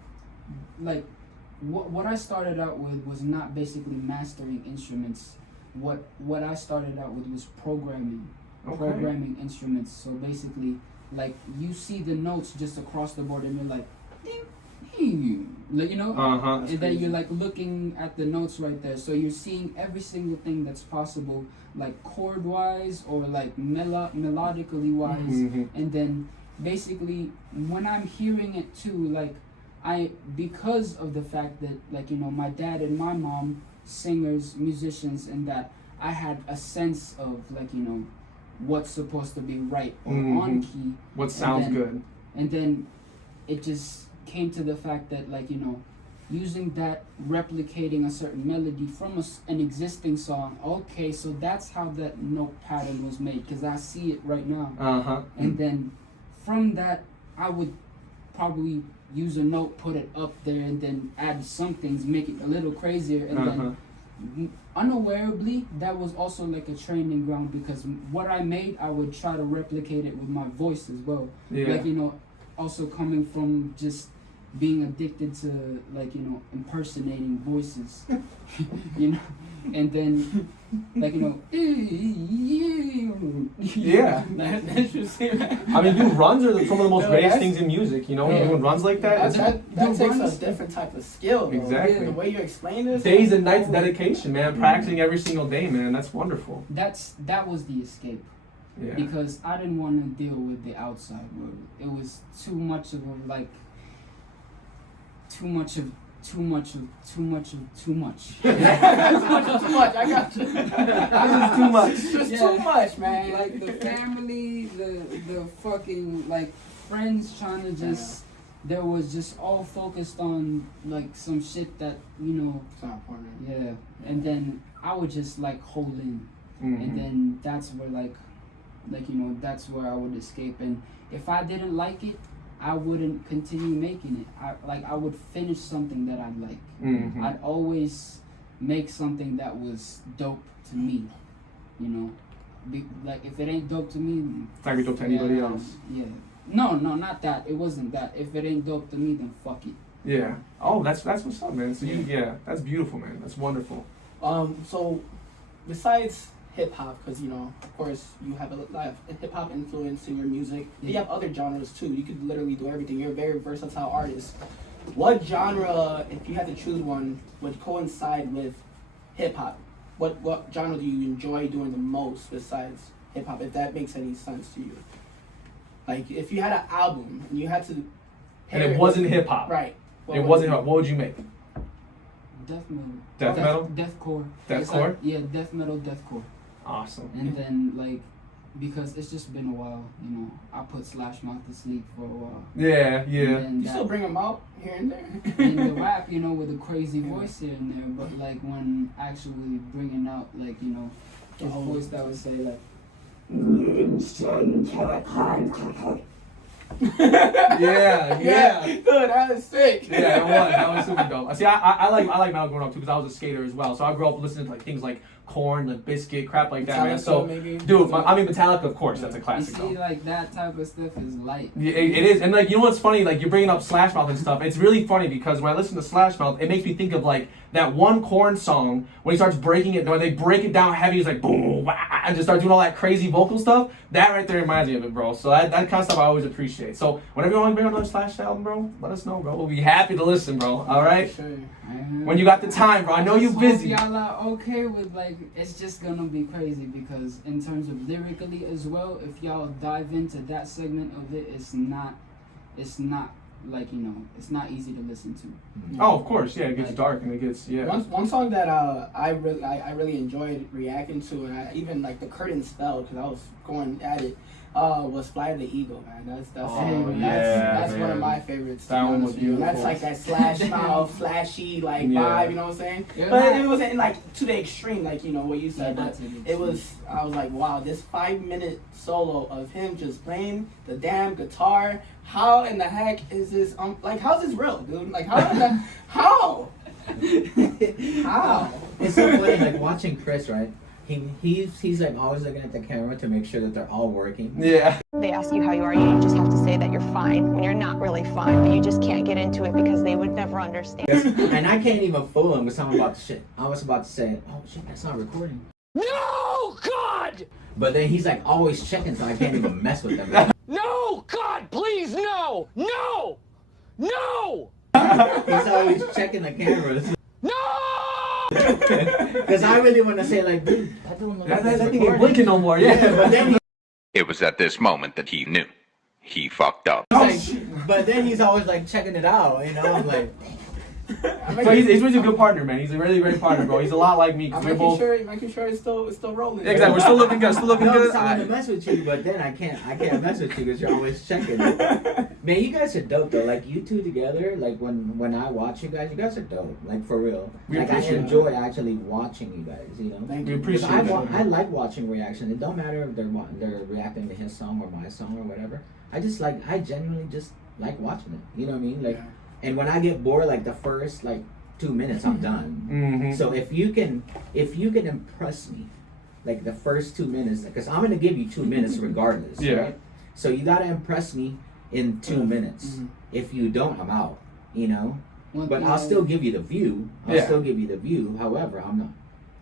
what I started out with was not basically mastering instruments. What I started out with was programming instruments. So basically, like you see the notes just across the board, and you're like, ding, you know, and then you're like looking at the notes right there, so you're seeing every single thing that's possible, like chord wise or like melodically wise. And then basically when I'm hearing it too, like because of the fact that, like, you know, my dad and my mom singers, musicians, and that I had a sense of like, you know, what's supposed to be right or on key, what sounds good, and then it just came to the fact that, like, you know, using that, replicating a certain melody from an existing song. Okay, so that's how that note pattern was made, because I see it right now. And then from that, I would probably use a note, put it up there, and then add some things, make it a little crazier. And then unawarely, that was also like a training ground, because what I made, I would try to replicate it with my voice as well. Like, you know, also coming from just being addicted to, like, you know, impersonating voices. You know, and then like, you know, Yeah. That's interesting, man. I mean, dude, runs are some of the most No, greatest that's- things in music. You know, Yeah. doing runs like that. That it's takes runs- a different type of skill, though. Exactly. The way you explain this. days and nights of dedication, man. Practicing every single day, man. That's wonderful. That was the escape. Yeah. Because I didn't want to deal with the outside world. It was too much of too much. Too much. I got you. This is too much. Just Yeah. too much, man. Like the family, the fucking like friends trying to just. There was just all focused on like some shit that It's not important. yeah, and then I would just like hold in, Mhm. and then that's where that's where I would escape. And if I didn't like it, I wouldn't continue making it. I would finish something that I like. Mhm. I'd always make something that was dope to me, like if it ain't dope to me, It's not gonna be dope to anybody yeah, else. Yeah. No, not that. It wasn't that. If it ain't dope to me, then fuck it. Yeah. Oh, that's what's up, man. So that's beautiful, man. That's wonderful. So besides hip hop, because of course you have a lot of hip hop influence in your music. You have other genres too. You could literally do everything. You're a very versatile artist. What genre, if you had to choose one, would coincide with hip hop? What genre do you enjoy doing the most besides hip hop? If that makes any sense to you. Like if you had an album and you had to. And it wasn't hip hop. Right. It wasn't hip hop. What would you make? Death metal. Death metal? Deathcore. Deathcore? It's like, yeah, death metal, deathcore. Awesome. And then because it's just been a while, I put Slash Mouth to sleep for a while. Yeah. And You then still bring them out here and there. in the rap, with a crazy voice here and there, but when actually bringing out his voice that would say yeah. Good, that is sick. Yeah, that was super dope. See, I like metal growing up too because I was a skater as well. So I grew up listening to things like Korn, like Biscuit, crap like that, man. So, maybe. dude, Metallica, of course, that's a you classic. see, though. that type of stuff is light. Yeah, it is, and you know what's funny? You're bringing up Slash Mouth and stuff. It's really funny because when I listen to Slash Mouth, it makes me think of that one Korn song when he starts breaking it. When they break it down heavy, he's like boom, wah, and just start doing all that crazy vocal stuff. That right there reminds me of it, bro. So that kind of stuff I always appreciate. So whenever you want to bring another Slash album, bro, let us know, bro. We'll be happy to listen, bro. All right. Sure. When you got the time, bro. I know you just busy. hope y'all are okay with it's just gonna be crazy because in terms of lyrically as well, if y'all dive into that segment of it, it's not it's not easy to listen to. Oh, of course, yeah. It gets dark and it gets One song that I really enjoyed reacting to, and I even the curtains fell because I was going at it. Was Fly the Eagle, man. That's one of my favorites. That one was beautiful. That's like that Slash mouth, flashy vibe. You know what I'm saying? Yeah. But it wasn't to the extreme, what you said. Yeah, But it was. I was like, wow, this 5-minute solo of him just playing the damn guitar. How in the heck is this? How's this real, dude? How? How? It's so funny, watching Chris, right? He's always looking at the camera to make sure that they're all working. Yeah. They ask you how you are, you just have to say that you're fine when you're not really fine, but you just can't get into it because they would never understand. And I can't even fool him with something about the shit. I was about to say, oh shit, that's not recording. No, God! But then he's always checking, so I can't even mess with them. No, God, please, no! No! No! He's always checking the cameras. No! Because I really want to say, dude, I don't know. That thing ain't blinking no more. Yeah. But then It was at this moment that he knew. He fucked up. but then he's always checking it out, I'm like. So he's really a good partner, man. He's a really great partner, bro. He's a lot like me. I'm Cause we're both. making sure it's still rolling. Exactly. We're still looking good. Still looking No, good. I'm trying to mess with you, but then I can't mess with you because you're always checking it. Man, you guys are dope though. You two together, when I watch you guys are dope. For real. We I appreciate enjoy actually watching you guys. Thank We you. appreciate I, it. I like watching reaction. It don't matter if they're reacting to his song or my song or whatever. I genuinely just like watching it. You know what I mean? And when I get bored, the first 2 minutes, I'm done. Mm-hmm. So if you can impress me, the first 2 minutes, because I'm gonna give you 2 minutes regardless. Yeah. Right? So you gotta impress me in 2 minutes. Mhm. If you don't, I'm out. One But thing I'll still give you the view. Yeah. However, I'm not.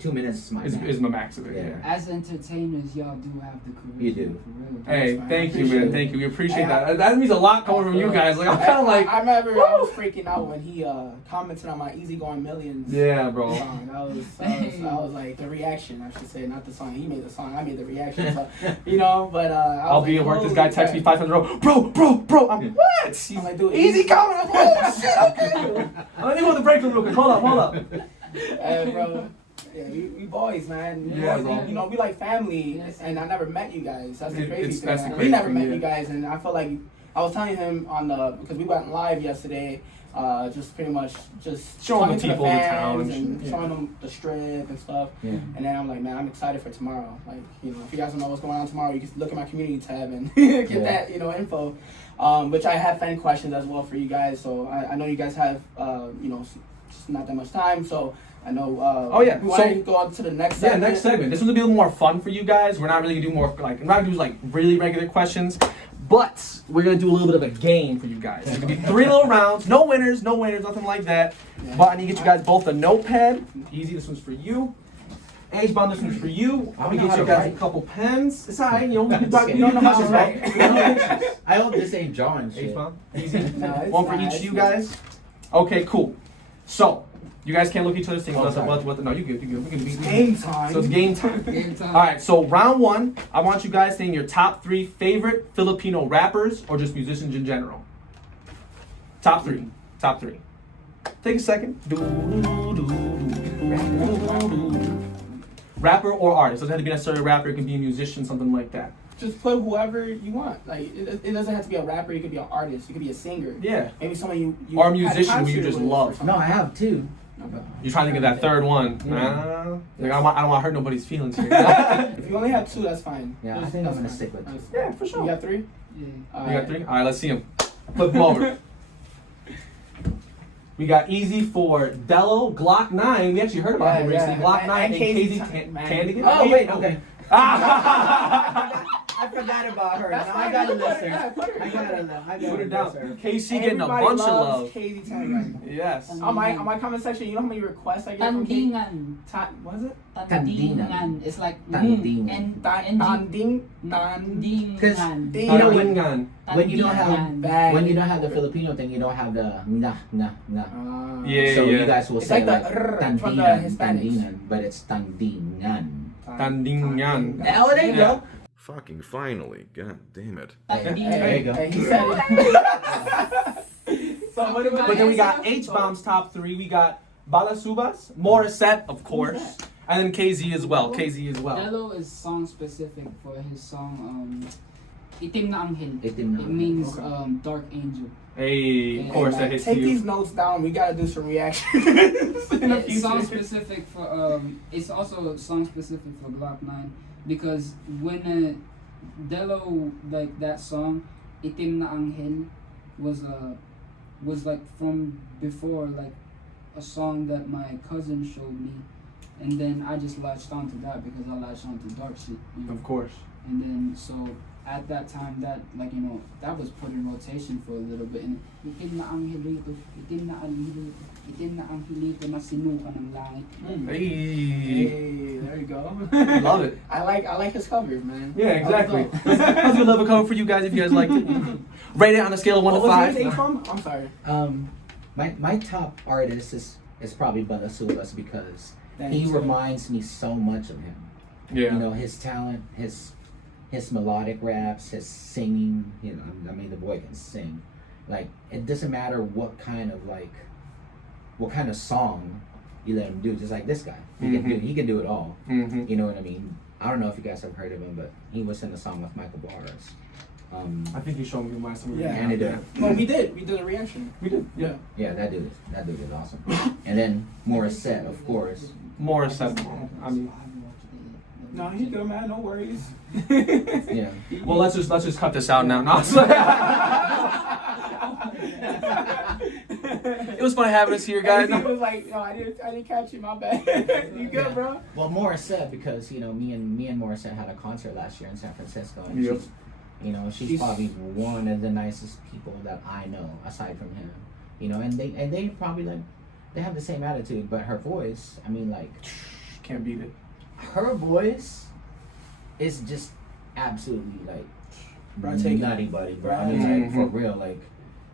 2 minutes is my is my max of it. Yeah. As entertainers, y'all do have the charisma. You do. For real. Hey, man. thank you, Appreciate man. it. Thank you. We appreciate Hey, that. That means a lot coming from you guys. Like I'm kind of like. I remember I was freaking out when he commented on my Easygoing Millions. Yeah, bro. Song. I was like the reaction, I should say, not the song. He made the song, I made the reaction. So, but I'll be at work. This guy texts me 500. Bro. I'm what? I'm like, dude, Easy coming. I'm like, oh shit. Okay. Let me go to the break room real quick. Hold up. Hey, bro. Yeah, we boys, man. Yeah, Boys, bro. You know, we like family, and I never met you guys. That's the crazy thing. That's the We crazy never thing, met yeah. you guys, and I feel like I was telling him because we went live yesterday, just pretty much just Showing talking the to people the the fans town and and shit, showing them the strip and stuff. Yeah. And then I'm like, man, I'm excited for tomorrow. Like, you know, if you guys don't know what's going on tomorrow, you can look at my community tab and get that, info. Which I have fan questions as well for you guys. So I know you guys have, just not that much time. So I know. Oh yeah. We want to go on to the next segment. Yeah, next segment. This one's gonna be a little more fun for you guys. We're not really gonna do more we're not gonna do really regular questions, but we're gonna do a little bit of a game for you guys. It's gonna be 3 little rounds. No winners, nothing like that. Yeah. But I need to get you guys both a notepad. Easy. This one's for you. HBOM, this one's for you. I I'm don't know gonna get how you to guys write. a couple pens. It's alright. You don't know how how to to write. write. I hope this ain't drawing shit. HBOM, easy. No, it's One for not, each of it's you not. guys. Okay, cool. So, you guys can't look at each other's things. Oh, sorry. No, you good. We can be Game time. So it's game time. Game time. All right. So round 1, I want you guys saying your top 3 favorite Filipino rappers or just musicians in general. Top 3. Take a second. Rapper or artist. Doesn't have to be necessarily a rapper. It can be a musician, something like that. Just put whoever you want. Like it doesn't have to be a rapper. You could be an artist. You could be a singer. Yeah. Maybe someone you Or a had musician who you concert just with or love. something. No, I have 2. Okay. You're trying to think of that third one. Yeah. Like I don't want to hurt nobody's feelings here. If you only have 2, that's fine. Yeah, I That's think I'm gonna fine. stick with 2. That's- Yeah, for sure. You got 3? Yeah. You got 3? All right, let's see them. Flip them over. We got Easy for Dello, Glock 9. We actually heard about him recently. Glock 9 and KZ Candigan. Oh, wait, okay. Ah! I forgot about her. That's No, fine. I gotta Put her- listen. yeah, put her. I gotta Put her down. listen. KC getting a Everybody bunch of loves love. KZ Tangan. Yes. On my comment section, you know how many requests I get from KZ? Tandingan. What is it? Tandingan. It's like Tandingan. and Tanding. Because Tandingan. you know when Tandingan. you don't have Bad. when you don't have the Filipino thing, you don't have the nah. Yeah, So yeah. you guys will It's say like the like from the Tandingan, Hispanics. Tandingan, but it's Tandingan. Tandingan. Oh, there you go. Fucking finally. God damn it. There you go. Hey, he said it. So what But then we got H-Bomb's top 3. We got Balasubas, Morissette, of course, and then KZ as well. Dello is song specific for his song Itim na Anghel. Itim na It Anghel. means Okay. dark angel. Hey, of course, that hits Take you. these notes down. We gotta do some reactions in the It's future. song specific for it's also song specific for Glock 9 because when Dello like that song Itim na Anghel was like from before, like a song that my cousin showed me, and then I just latched onto that because I latched onto dark shit, you know? Of course. And then so at that time that that was put in rotation for a little bit, and itim na angelito na sinuka ng langit. Hey. Hey, there you go. Love it. I like his covers, man. Yeah, exactly. That was dope. That's a good level cover for you guys if you guys liked it. Rate it on a scale of 1 to What was 5. yours, H-Bomb? I'm sorry. My top artist is probably Balasubas because Thank he you. reminds me so much of him. Yeah. You know, his talent, his melodic raps, his singing. You know, I mean, the boy can sing. Like, it doesn't matter what kind of song you let him do. Just like this guy, he can do it all. Mm-hmm. You know what I mean? I don't know if you guys have heard of him, but he was in a song with Michael Bars. I think you showed me my some. Yeah. And he did. Well, we did a reaction. We did. Yeah. Yeah, that dude is awesome. And then Morissette, of course. Morissette. I mean, No, you good, man. No worries. Yeah. well, let's just cut this out now. No, it was fun having us here, guys. He was like, no, I didn't catch you. My bad. You good, bro? Well, Morissette, because you know me and Morissette had a concert last year in San Francisco, and Yep. she's probably one of the nicest people that I know aside from him. You know, and they probably like they have the same attitude, but her voice, I mean, like can't beat it. Her voice is just absolutely like Breathtaking. nutty buddy, bro. I mean, like for real, like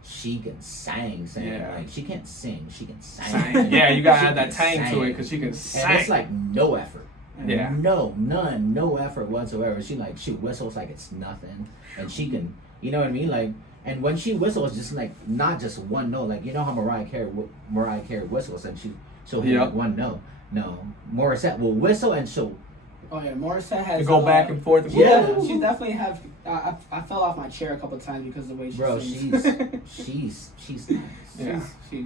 she can sing. Yeah. Like she can't sing, she can sing. Yeah, you gotta She add that can tang to it sing. because she can And sing. it's like no effort. Yeah. No effort whatsoever. She whistles like it's nothing, and she can, you know what I mean, like. And when she whistles, just like not just one note, like you know how Mariah Carey whistles, and she'll hit like one note. No, Morissette will whistle and she'll. Oh yeah, Morissette has. You go back and forth. Yeah, she definitely have. I fell off my chair a couple times because of the way she Bro, sings. she's nice. Yeah.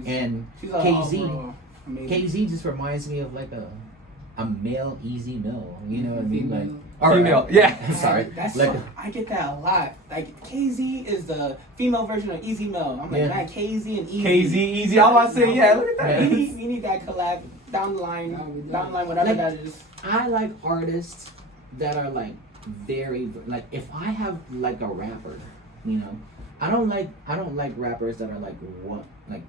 And she's KZ amazing. just reminds me of like a male Easy Mill. You know what I mean? Like Female, yeah. I'm sorry. That's like I get that a lot. Like KZ is the female version of Easy Mill. I'm like, man, KZ and Easy. KZ, Easy. I was about to say, yeah, look at that. We need that collab down the line, whatever Like, that is. I like artists that are like very like if I have like a rapper, you know, I don't like rappers that are like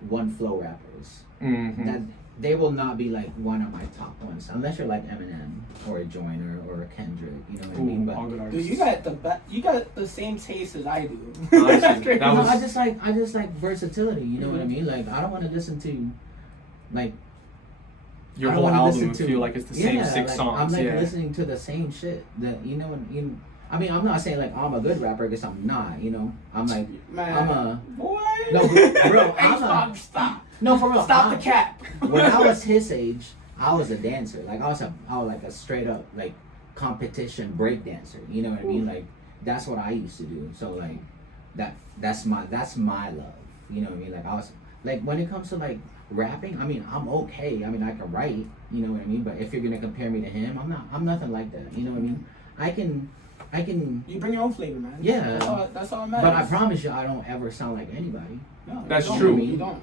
one flow rappers. Mm-hmm. That they will not be like one of my top ones unless you're like Eminem or a Joyner or a Kendrick. You know what I mean? But Dude, you got the same taste as I do. Honestly, that was, I just like versatility. You know what I mean? Like I don't want to listen to like your I don't whole wanna album listen would to- feel like it's the same yeah, 6 like, songs. I'm like yeah. listening to the same shit that you know. I mean, I'm not saying like I'm a good rapper because I'm not. You know, I'm like Man, I'm a boy. no, bro. Stop. No, for real. Stop the cap. When I was his age, I was a dancer. Like I was like a straight up like competition break dancer. You know what I mean? Like that's what I used to do. So like that's my love. You know what I mean? Like I was like when it comes to like rapping, I mean I'm okay. I mean I can write. You know what I mean? But if you're gonna compare me to him, I'm nothing like that. You know what I mean? I can. You bring your own flavor, man. Yeah. That's all that matters. But I promise you, I don't ever sound like anybody. No, That's you don't. true. You don't.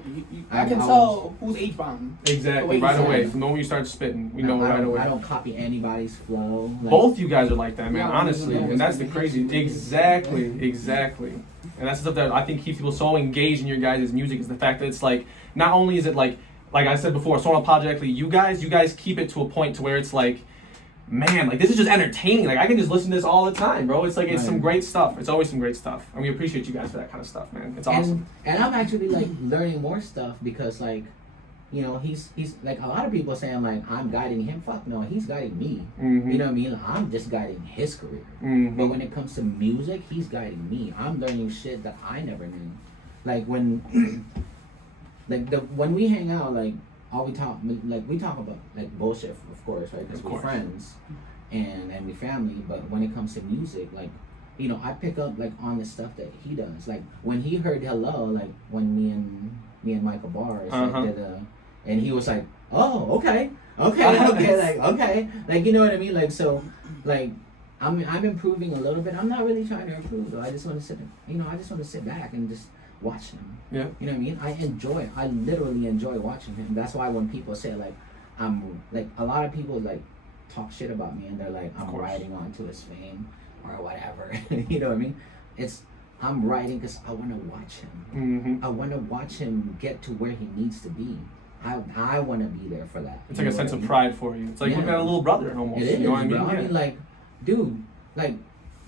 I can tell who's HBOM. Exactly, right away. From the moment you start spitting, we know right away. I don't copy anybody's flow. Like, Both you guys are like that, man. Yeah, Honestly, yeah, and that's the yeah. crazy. Exactly. And that's the stuff that I think keeps people so engaged in your guys' music is the fact that it's like not only is it like I said before, so unapologetically, you guys keep it to a point to where it's like, man, like this is just entertaining. Like I can just listen to this all the time, bro. It's like it's some great stuff. It's always some great stuff, and we appreciate you guys for that kind of stuff, man. It's awesome. And I'm actually like learning more stuff because like, you know, he's like a lot of people saying like I'm guiding him. Fuck no, he's guiding me. Mm-hmm. You know what I mean? Like, I'm just guiding his career. Mm-hmm. But when it comes to music, he's guiding me. I'm learning shit that I never knew. Like when, when we hang out, like. We talk about like bullshit, of course, right? Because we're friends and we family. But when it comes to music, like, you know, I pick up like on the stuff that he does. Like when he heard Hello, like when me and Michael Bars like, did and he was like, oh, okay, like okay, like you know what I mean? Like so, like I'm improving a little bit. I'm not really trying to improve though. I just want to sit back and just watch him. Yeah. You know what I mean? I literally enjoy watching him. That's why when people say like I'm like a lot of people like talk shit about me and they're like I'm riding onto his fame or whatever. You know what I mean? I'm writing because I want to watch him. Mm-hmm. I want to watch him get to where he needs to be. I want to be there for that. It's like a sense of pride for you. It's like looking at a little brother almost. It is, you know what I mean? bro. I mean, like, dude, like,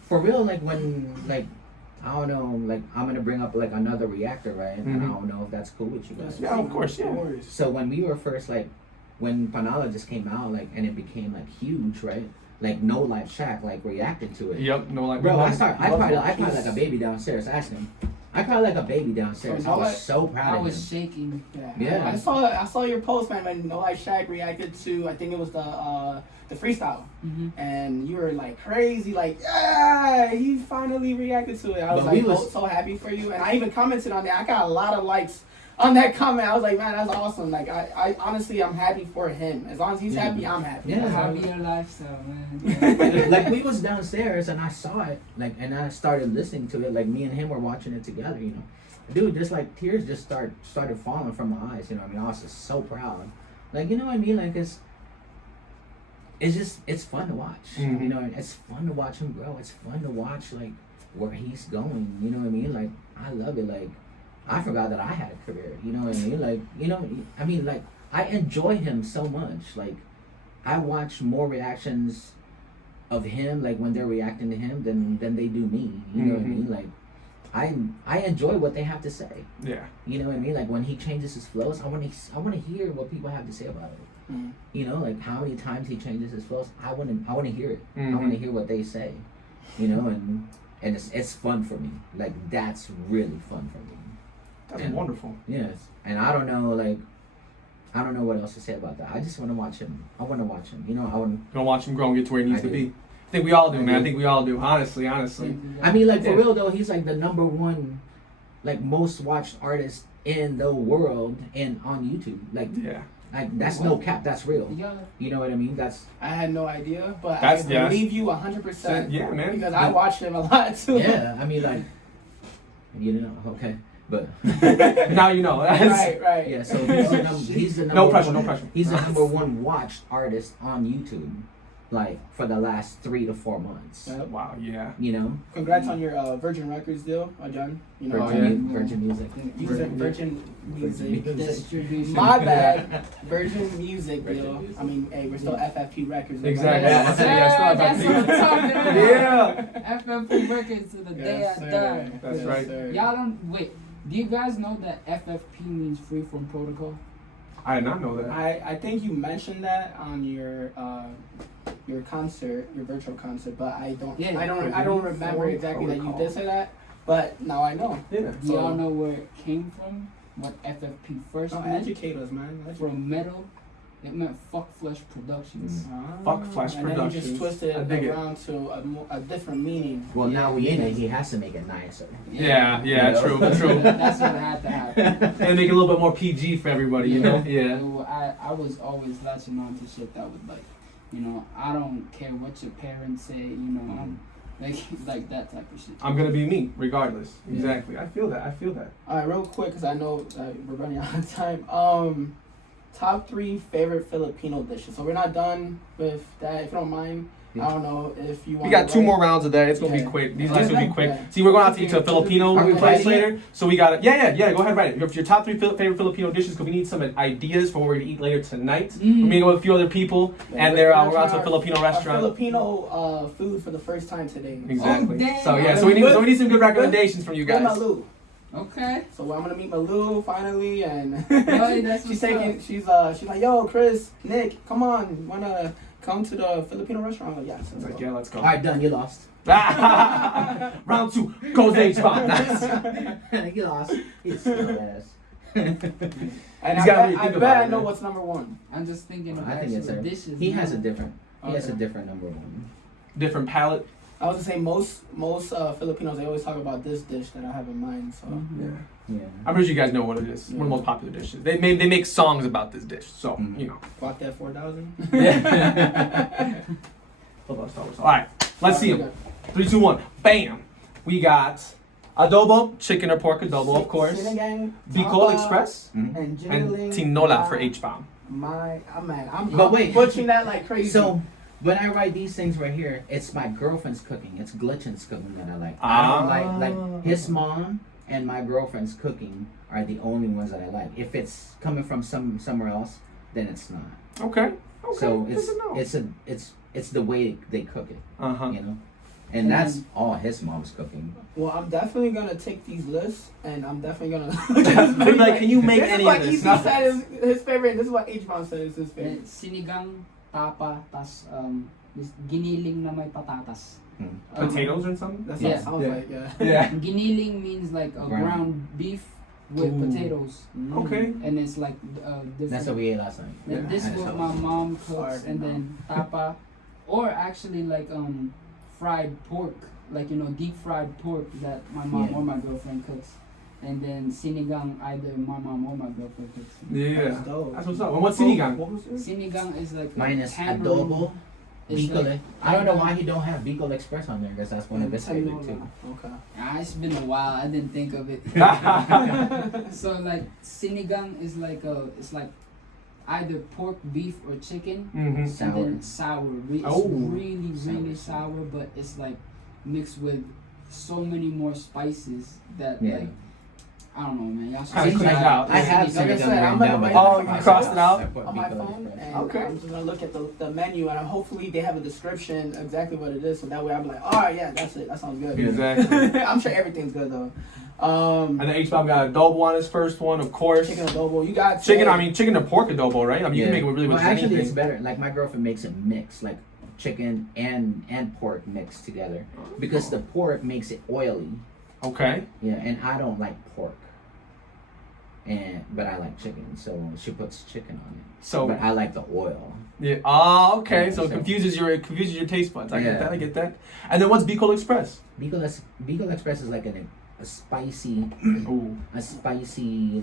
for real, like when, like, I don't know, like I'm gonna bring up like another reactor, right? And I don't know if that's cool with you guys. Yeah, of course, yeah. So when we were first like, when Panala just came out, like, and it became like huge, right? Like No Life Shack, like reacted to it. Yep, No Life. Bro, I cried like a baby downstairs. Ask him. I cried like a baby downstairs. I was so proud of him. I was shaking. Yeah. I saw your post, man, when No Life Shaq reacted to, I think it was the freestyle. Mm-hmm. And you were like crazy, like, yeah, he finally reacted to it. I was so happy for you. And I even commented on that. I got a lot of likes on that comment. I was like, man, that's awesome. Like, I honestly, I'm happy for him. As long as he's happy, I'm happy. Yeah, happy your lifestyle, man. Like, we was downstairs and I saw it, like, and I started listening to it. Like, me and him were watching it together, you know. Dude, just like tears just started falling from my eyes, you know what I mean? I was just so proud. Like, you know what I mean? Like, it's fun to watch. Mm-hmm. You know, it's fun to watch him grow. It's fun to watch, like, where he's going. You know what I mean? Like, I love it. Like, I forgot that I had a career. You know what I mean? Like, you know, I mean, like, I enjoy him so much. Like, I watch more reactions of him, like when they're reacting to him, than they do me. You know what I mean? Like, I enjoy what they have to say. Yeah. You know what I mean? Like when he changes his flows, I want to hear what people have to say about it. You know, like how many times he changes his flows. I want to hear it. I want to hear what they say. You know, and it's fun for me. Like that's really fun for me. That's wonderful. Yes, and I don't know what else to say about that. I just want to watch him. I want to watch him. You know, I want to watch him grow and get to where he needs to be. I think we all do, man. I think we all do. Honestly. I mean, like for real though, he's like the number one, like most watched artist in the world and on YouTube. Like, like that's no cap. That's real. Yeah. You know what I mean? I had no idea, but that's, I believe you 100%. Yeah, man. Because I watch him a lot too. Yeah, I mean, like, you know, okay, but now you know. Right. Yeah, so he's the number no pressure. He's the number one watched artist on YouTube, like for the last 3 to 4 months. Wow, yeah. You know. Congrats on your Virgin Records deal, John. You know, Virgin Music. Virgin Music. Distribution. My bad. Virgin Music deal. I mean, hey, we're still FFP Records. Exactly. That's what I'm talking about. Yeah. FFP Records to the day I die. That's right. Y'all don't wait. Do you guys know that FFP means free from protocol? I did not know that. I think you mentioned that on your concert, your virtual concert, but I don't remember exactly that you did say that. But now I know. Yeah. Do y'all know where it came from? What FFP first meant? Educate us, man. From metal, it meant Fuck Flesh Productions. Fuck Flesh and Productions. And then you just twisted it around to a different meaning. Well, now we in it. He has to make it nicer. Yeah, true. That's what had to happen. And make it a little bit more PG for everybody, you know? Yeah. I was always latching on to shit that was like, you know, I don't care what your parents say, you know, I'm like that type of shit. I'm gonna be me, regardless. Exactly. I feel that. All right, real quick, because I know we're running out of time. Top 3 favorite Filipino dishes. So we're not done with that. If you don't mind, I don't know if you want. We got 2 more rounds of that. It's gonna be quick. These lists will be quick. See, we're going out to eat a Filipino place later, so we got it. Yeah. Go ahead, write it. Your top 3 favorite Filipino dishes, because we need some ideas for what we're gonna eat later tonight. We're meeting with a few other people, and we're out to a Filipino restaurant. Filipino food for the first time today. Exactly. Oh, So we need some good recommendations from you guys. Malu. Okay. So I'm gonna meet Malu finally, and that's she's she's like, yo, Chris, Nick, come on, wanna come to the Filipino restaurant? I'm like, yes. Let's go. All right, done. You lost. Round 2 goes H-bomb. You lost. You slow ass. And I bet I know what's number 1. I'm just thinking of I think it's dishes. He has a different number 1. Different palate. I was gonna say most Filipinos, they always talk about this dish that I have in mind. So yeah. I'm pretty sure you guys know what it is. One of the most popular dishes. They make songs about this dish, so you know. Fuck that 4,000. Yeah. All right, let's see them. 3, 2, 1, bam. We got adobo, chicken or pork adobo, of course. Bicol Express and tinola for H-bomb. I'm wait. butchering that like crazy. So when I write these things right here, it's my girlfriend's cooking. It's Glitchin's cooking that I like. I don't like his mom and my girlfriend's cooking are the only ones that I like. If it's coming from somewhere else, then it's not. Okay. So it's the way they cook it. You know, and that's all his mom's cooking. Well, I'm definitely gonna take these lists, and I'm definitely gonna. Like, can you make any of this? This is what said is his favorite. This is what H-bomb said is his favorite. Sinigang, tapa, tas giniling na may patatas. Potatoes or something? That's what it sounds like. Yeah. Giniling means like a ground beef with potatoes. Okay. And it's like different. That's what we ate last night. Like this is what my mom cooks, and then tapa, or actually like fried pork, like deep fried pork that my mom or my girlfriend cooks. And then sinigang, either my mom or my girlfriend cooks. Yeah. That's what's up. And what's sinigang? Sinigang is like minus adobo. Bicol. I don't know why he don't have Bicol Express on there, because that's one of his favorite too. Okay. It's been a while. I didn't think of it. So like sinigang is like it's like either pork, beef, or chicken, and then sour. It's really sour, but it's like mixed with so many more spices that like I don't know, man. Y'all Kinda should cleaned try out. it. I have Like I seen said, I'm down, gonna but Oh, you crossed it out? I put on my Biko phone, Express. and Okay. I'm just gonna look at the menu, and hopefully they have a description exactly what it is, so that way I'm like, all right, yeah, that's it. That sounds good. Exactly. I'm sure everything's good though. And then HBOM got adobo on his first one, of course. Chicken adobo. You got Chicken and pork adobo, right? I mean, you can make it really well, with actually, anything. it's better. Like my girlfriend makes it mixed, like chicken and pork mixed together, because the pork makes it oily. Okay. Yeah, and I don't like pork. But I like chicken, so she puts chicken on it. So, but I like the oil. yeah. Ah, okay. Yeah, So it so- confuses your taste buds. I get Yeah. that. I get that. And then what's Bicol Express? Bicol Express is like a spicy, Ooh.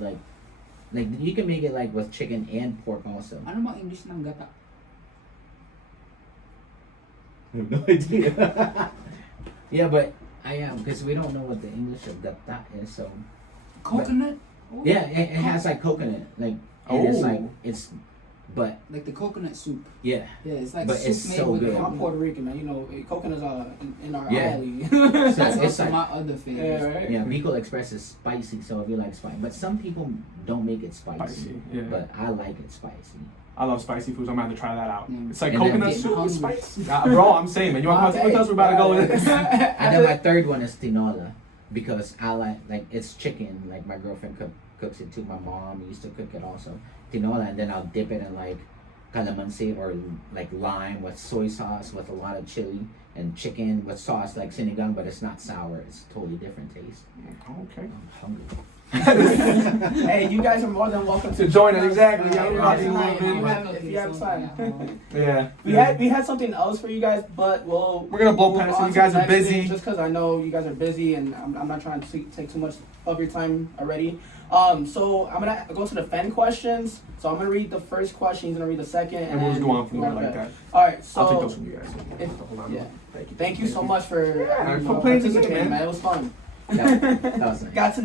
like you can make it like with chicken and pork also. Ano ba English ng gata? I have no idea. Yeah, but I am because we don't know what the English of gata is. So Coconut? Oh, yeah, it has like coconut, like and it's like but like the coconut soup. yeah, Yeah, it's like But soup it's made so with good. I'm coconut. Puerto Rican, man. You know, coconuts are in our Yeah. alley. That's it's also like my other favorite. Yeah, right. yeah. Bicol Express is spicy, so if you like spicy, but some people don't make it spicy. Spicy, yeah. But I like it spicy. I love spicy foods. I'm gonna have to try that out. Yeah. It's like And then coconut get soup with hungry. spice. Bro, I'm saying, man. You want what else we're about to go with? And then my third one is tinola, because I like it's chicken. Like my girlfriend cooks it too. My mom used to cook it also. Tinola, and then I'll dip it in like calamansi or like lime with soy sauce with a lot of chili, and chicken with sauce like sinigang, but it's not sour. It's totally different taste. Okay. I'm hungry. Hey, you guys are more than welcome To join it, exactly. Yeah, Yeah, if you yeah. have time. Yeah. We had something else for you guys, but we're gonna blow move past it. on You to guys the are next busy. thing, just because I know you guys are busy, and I'm not trying to take too much of your time already. So I'm gonna go to the fan questions. So I'm gonna read the first question. He's gonna read the second, And we'll just go on from there like okay. that. All right. So I'll take those from you guys. Hold on. yeah. Thank you. Thank you so much for for playing the game, participating, man. It was fun. That was nice. Got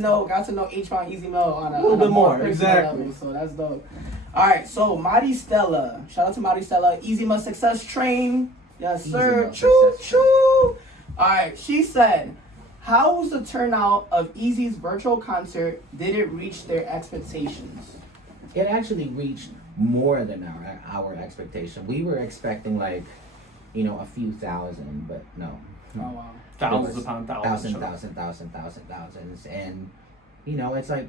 to know H-Bom Easy Mail on a little bit more, personal exactly. level, so that's dope. All right, so Mari Stella, shout out to Mari Stella, Easy Mail Success Train, yes Easy sir. Mail Choo Success choo. All right, she said, how was the turnout of Easy's virtual concert? Did it reach their expectations? It actually reached more than our expectation. We were expecting like, a few thousand, but no. Oh wow. Thousands upon thousands. Thousands, and it's like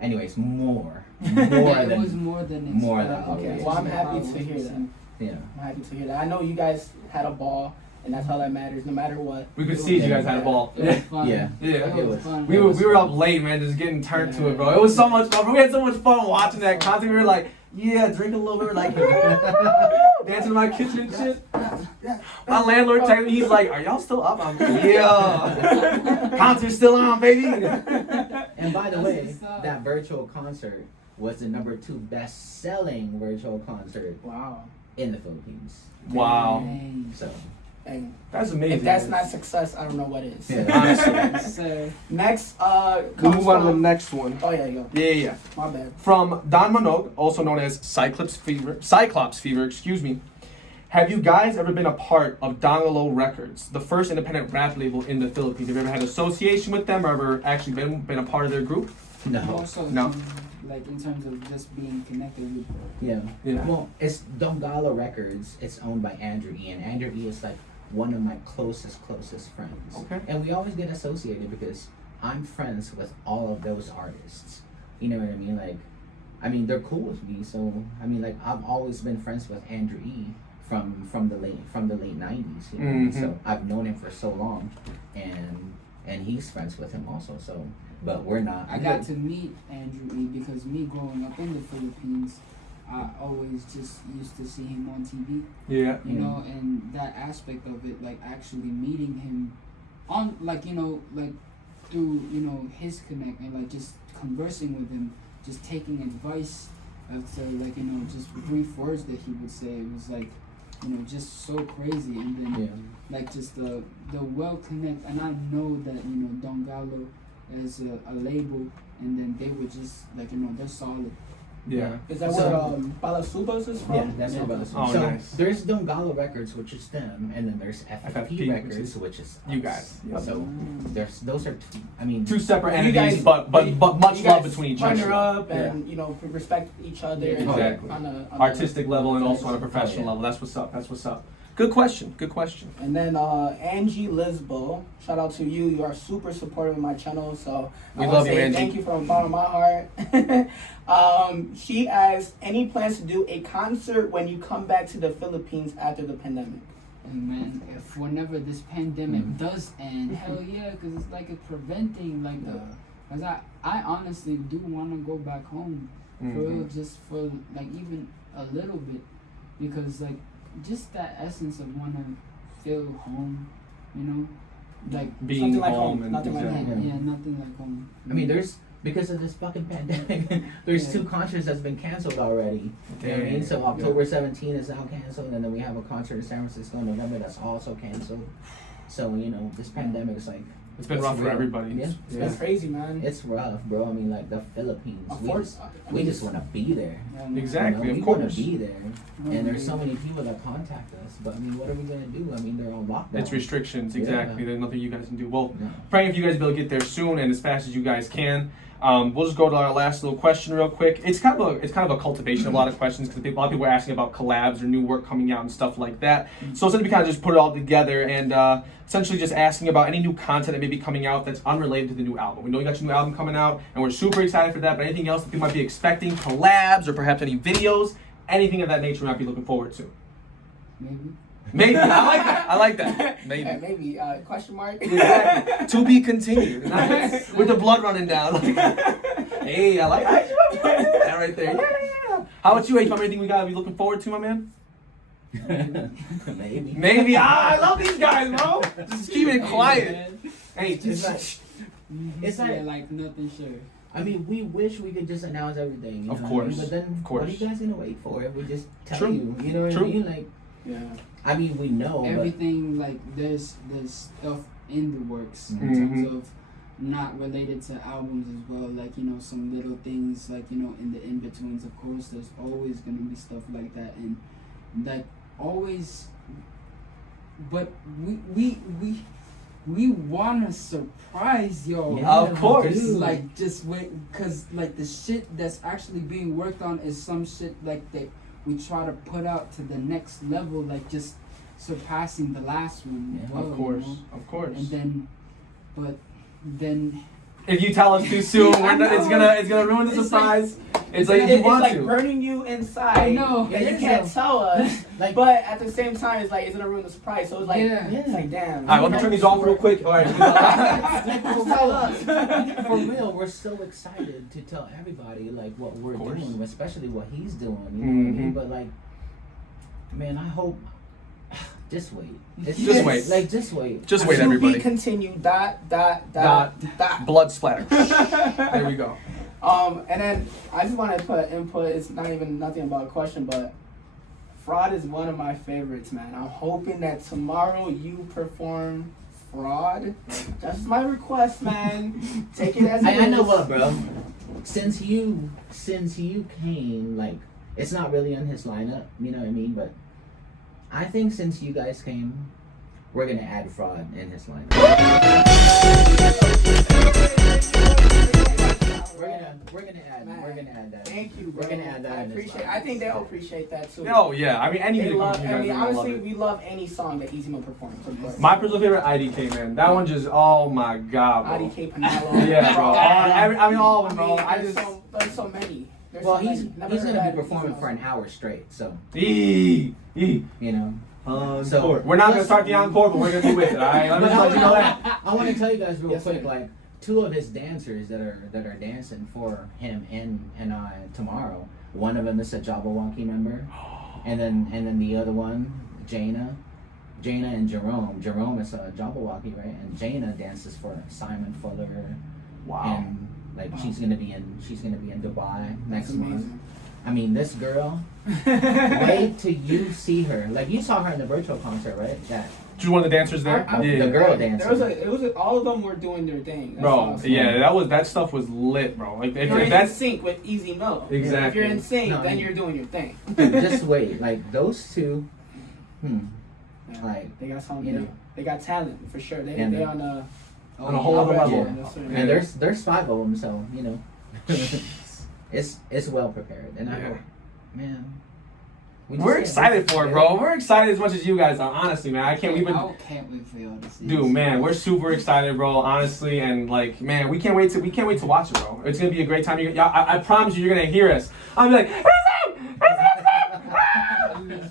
anyways, more It than was more than more than expected. Okay, Yeah. well I'm happy to hear that. yeah. I'm happy to hear that. I know you guys had a ball, and that's all that matters, no matter what. We could see you guys had a ball. It was fun. Yeah. Yeah. It was fun. We were up late, man, just getting turned to it, bro. It was so much fun. We had so much fun watching that concert. We were like, yeah, drinking a little bit, like dancing in my kitchen and shit. My landlord texted me, he's like, are y'all still up? I'm like, yeah. Concert's still on, baby. And by the way, what's up. that virtual concert was the number 2 best-selling virtual concert Wow. in the Philippines. Wow. Dang. So And That's amazing. if that's man. not success, I don't know what is. yeah. Honestly. So, Next, We'll comes move on to the from- next one. Oh yeah, yo, Yeah. my bad. From Don Manog, also known as Cyclops Fever, excuse me. Have you guys ever been a part of Dongalo Records, the first independent rap label in the Philippines? Have you ever had association with them or ever actually been a part of their group? No. also, No. like in terms of just being connected with. Yeah. Yeah. Well, it's Dongalo Records. It's owned by Andrew E. And Andrew E. is like one of my closest friends. Okay. And we always get associated because I'm friends with all of those artists. You know what I mean? Like, they're cool with me. So, I've always been friends with Andrew E. from the late 90s. You know? Mhm. So I've known him for so long, and he's friends with him also. So, but we're not. I got to meet Andrew E. because me growing up in the Philippines, I always just used to see him on TV. Yeah. You know, and that aspect of it, like actually meeting him on, like, through, his connect and like just conversing with him, just taking advice to like, just brief words that he would say. It was like, just so crazy. And then like just the well connect, and I know that, Don Gallo as a label, and then they were just like, they're solid. Yeah. Is that where Balasubas is from? Yeah, that's where Balasubas. Oh, so nice. there's Dongala Records, which is them, and then there's FFP Records, which is you us. guys. Yep. So those are two. I mean, Two separate You entities, guys- but much you love guys between each partner other. up and respect each other. Yeah, and exactly. On a Artistic level and also on a professional level. That's what's up. That's what's up. Good question. Good question. And then Angie Lisbo, shout out to you. You are super supportive of my channel, so We I love wanna you, say Angie. thank you from the bottom of my heart. She asked, any plans to do a concert when you come back to the Philippines after the pandemic? And man, if whenever this pandemic does end, hell yeah, because it's like it's preventing like the. Because I honestly do want to go back home for real, just for like even a little bit, because like just that essence of want to feel home, you know, like Being Something like home home, and nothing like exactly. home. yeah, nothing like home. I mean, there's because of this fucking pandemic, there's Yeah. 2 concerts that's been canceled already. You know what I mean? So October 17 is now canceled, and then we have a concert in San Francisco in November that's also canceled. So this pandemic is like It's been it's rough for real. everybody. Yeah, It's been crazy, man. it's rough, bro. I mean, like the Philippines, we just want to be there. Exactly, we of want course. to be there, and there's so many people that contact us. But I mean, what are we gonna do? I mean, they're on lockdown. It's restrictions, Yeah. exactly. There's nothing you guys can do. Well, No. praying for you guys to be able to get there soon and as fast as you guys can. We'll just go to our last little question real quick. It's kind of a cultivation of a lot of questions because a lot of people are asking about collabs or new work coming out and stuff like that. So instead we kind of just put it all together and essentially just asking about any new content that may be coming out that's unrelated to the new album. We know you got your new album coming out and we're super excited for that, but anything else that people might be expecting, collabs or perhaps any videos, anything of that nature we might be looking forward to. Maybe. I like that. Maybe. Yeah, maybe. Question mark? Exactly. To be continued. Nice. With the blood running down. Hey, I like that right there. Yeah. How about you, H? Anything we gotta be looking forward to, my man? Maybe. Maybe. I love these guys, bro. Just keep it quiet. Hey, It's like, it's like, yeah, like nothing sure. I mean, we wish we could just announce everything. You Of know course. What I mean? But then, Of course. what are you guys gonna wait for if we just tell True. you? You know what True. I mean? Like, Yeah. I mean, we know, Everything like there's stuff in the works in Mhm. terms of not related to albums as well, like some little things like in the in-betweens. Of course there's always gonna be stuff like that, and like always, but we wanna surprise y'all. Yeah, Of course. It's like just wait, cause like the shit that's actually being worked on is some shit like that we try to put out to the next level, like just surpassing the last one. Yeah. as well, Of course. you know? Of course. And then If you tell us too soon, it's gonna ruin the surprise. It's like you want like to. burning you inside. I know. Yeah, you It is can't though. tell us. Like- but at the same time, it's like it's gonna ruin the surprise. So it's like, Yeah. it's like damn. All right, let me turn these off real quick. All right. like for Tell real, us. for real, we're so excited to tell everybody like what we're Of course. doing, especially what he's doing. You know what I mean? Mhm. But like, man, I hope. Just wait. It's Just wait. Like, just wait. Just wait, To everybody. be continued. Dot. Blood splatter. There we go. And then I just want to put input. It's not even nothing about a question, but Fraud is one of my favorites, man. I'm hoping that tomorrow you perform Fraud. That's my request, man. Take it as it I know is. what, bro. Since you came, like, it's not really on his lineup. You know what I mean? But I think since you guys came, we're gonna add Fraud in his lineup. We're gonna add that. Thank you, bro. We're gonna add that I in his appreciate. lineup. I think they'll appreciate that too. Oh yeah, I mean anything They that love. comes from I you mean, guys, honestly, love it. we love any song that Easy Mo performs. of course. My personal favorite, IDK, man. That one just, oh my god, bro. IDK Panalo. Yeah, bro. All of them, bro. I There's just. so many. There's Well, so he's many. Never he's heard gonna that be performing Easy for Mo. an hour straight, so You know. Encore. We're not gonna start the encore, but we're gonna be with it. All right, let me But let you know that. I want to tell you guys real Yes, quick, sir. like 2 of his dancers that are dancing for him and I tomorrow. One of them is a Jabberwocky member, and then the other one, Jaina and Jerome. Jerome is a Jabberwocky, right? And Jaina dances for Simon Fuller. Wow. And like she's gonna be in Dubai next month. amazing. I mean, this girl, wait till you see her. Like, you saw her in the virtual concert, right? That. She was one of the dancers there. The girl dancer. All of them were doing their thing. That's bro, awesome. yeah, that stuff was lit, bro. Like if you're that's in sync with Easy Mo. Exactly. If you're in sync, then you're doing your thing. Just wait, like those two. Like they got something. You know, they got talent for sure. They on a whole other level. Yeah. And there's 5 of them, so you know, it's well prepared, and I hope, man. We're excited for it, bro. We're excited as much as you guys are. Honestly, man, I can't wait for y'all to see. Dude, man, we're super excited, bro. Honestly, and like, man, we can't wait to watch it, bro. It's gonna be a great time. I promise you, you're gonna hear us. I'm like,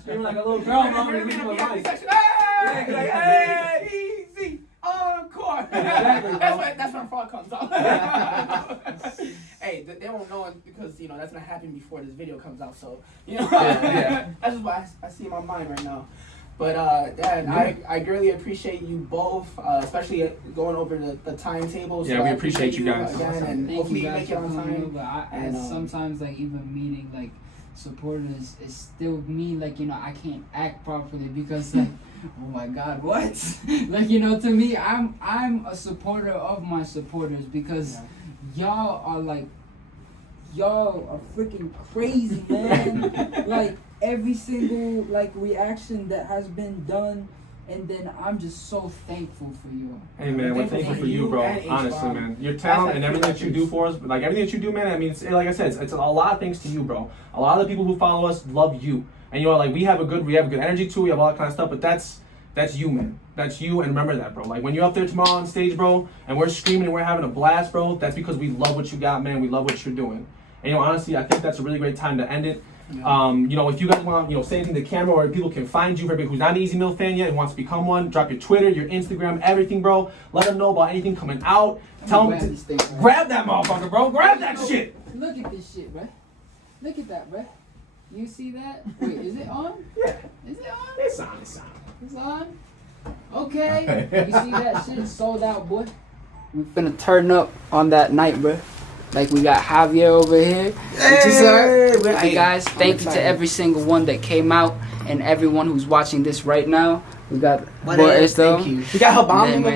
screaming like a little girl, bro. Hey, easy on court. That's when fraud comes out. Hey, they won't know it because that's gonna happen before this video comes out. So that's just what I see in my mind right now. But Dad, I greatly appreciate you both, especially going over the timetables. Yeah, we appreciate you guys. Again, and hopefully you make it on time. And sometimes like even meeting like supporters is still me, like I can't act properly because like oh my god, what? Like to me I'm a supporter of my supporters because y'all are freaking crazy, man. Like every single reaction that has been done, and then I'm just so thankful for you. Hey man, we're thankful for you, bro. Honestly, man, your talent and everything that you do for us, like everything that you do, man. I mean, it's, like I said, it's a lot of things to you, bro. A lot of the people who follow us love you, and like we have a good energy too. We have all that kind of stuff, but that's you, man. That's you, and remember that, bro. Like when you're up there tomorrow on stage, bro, and we're screaming and we're having a blast, bro. That's because we love what you got, man. We love what you're doing. And honestly, I think that's a really great time to end it. If you guys want, say anything to the camera, or people can find you, for everybody who's not an Easy Mill fan yet and wants to become one, drop your Twitter, your Instagram, everything, bro. Let them know about anything coming out. Tell them to grab that motherfucker, bro. Grab that shit. Look at this shit, bro. Look at that, bro. You see that? Wait, is it on? Yeah. Is it on? It's on. It's on? Okay. You see that shit sold out, boy? We're finna turn up on that night, bro. Like we got Javier over here. Hey guys, thank you to every single one that came out and everyone who's watching this right now. We got Boris though. We got HBOM.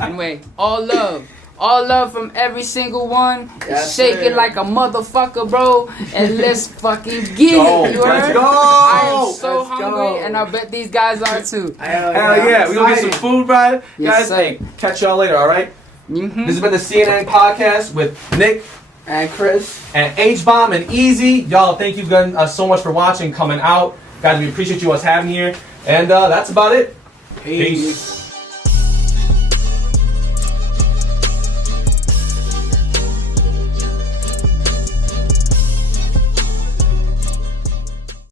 Anyway, all love from every single one. Yes, shaking like a motherfucker, bro. And let's fucking get it. You heard? Let's go. I am so hungry, and I bet these guys are too. Hell yeah. We gonna get some food, bro. Yes, guys, hey, catch y'all later, alright? Mm-hmm. This has been the C&NPodcast with Nick and Chris and HBOM and Easy. Y'all, thank you guys so much for watching, coming out. Guys, we appreciate you us having here. And that's about it. Peace.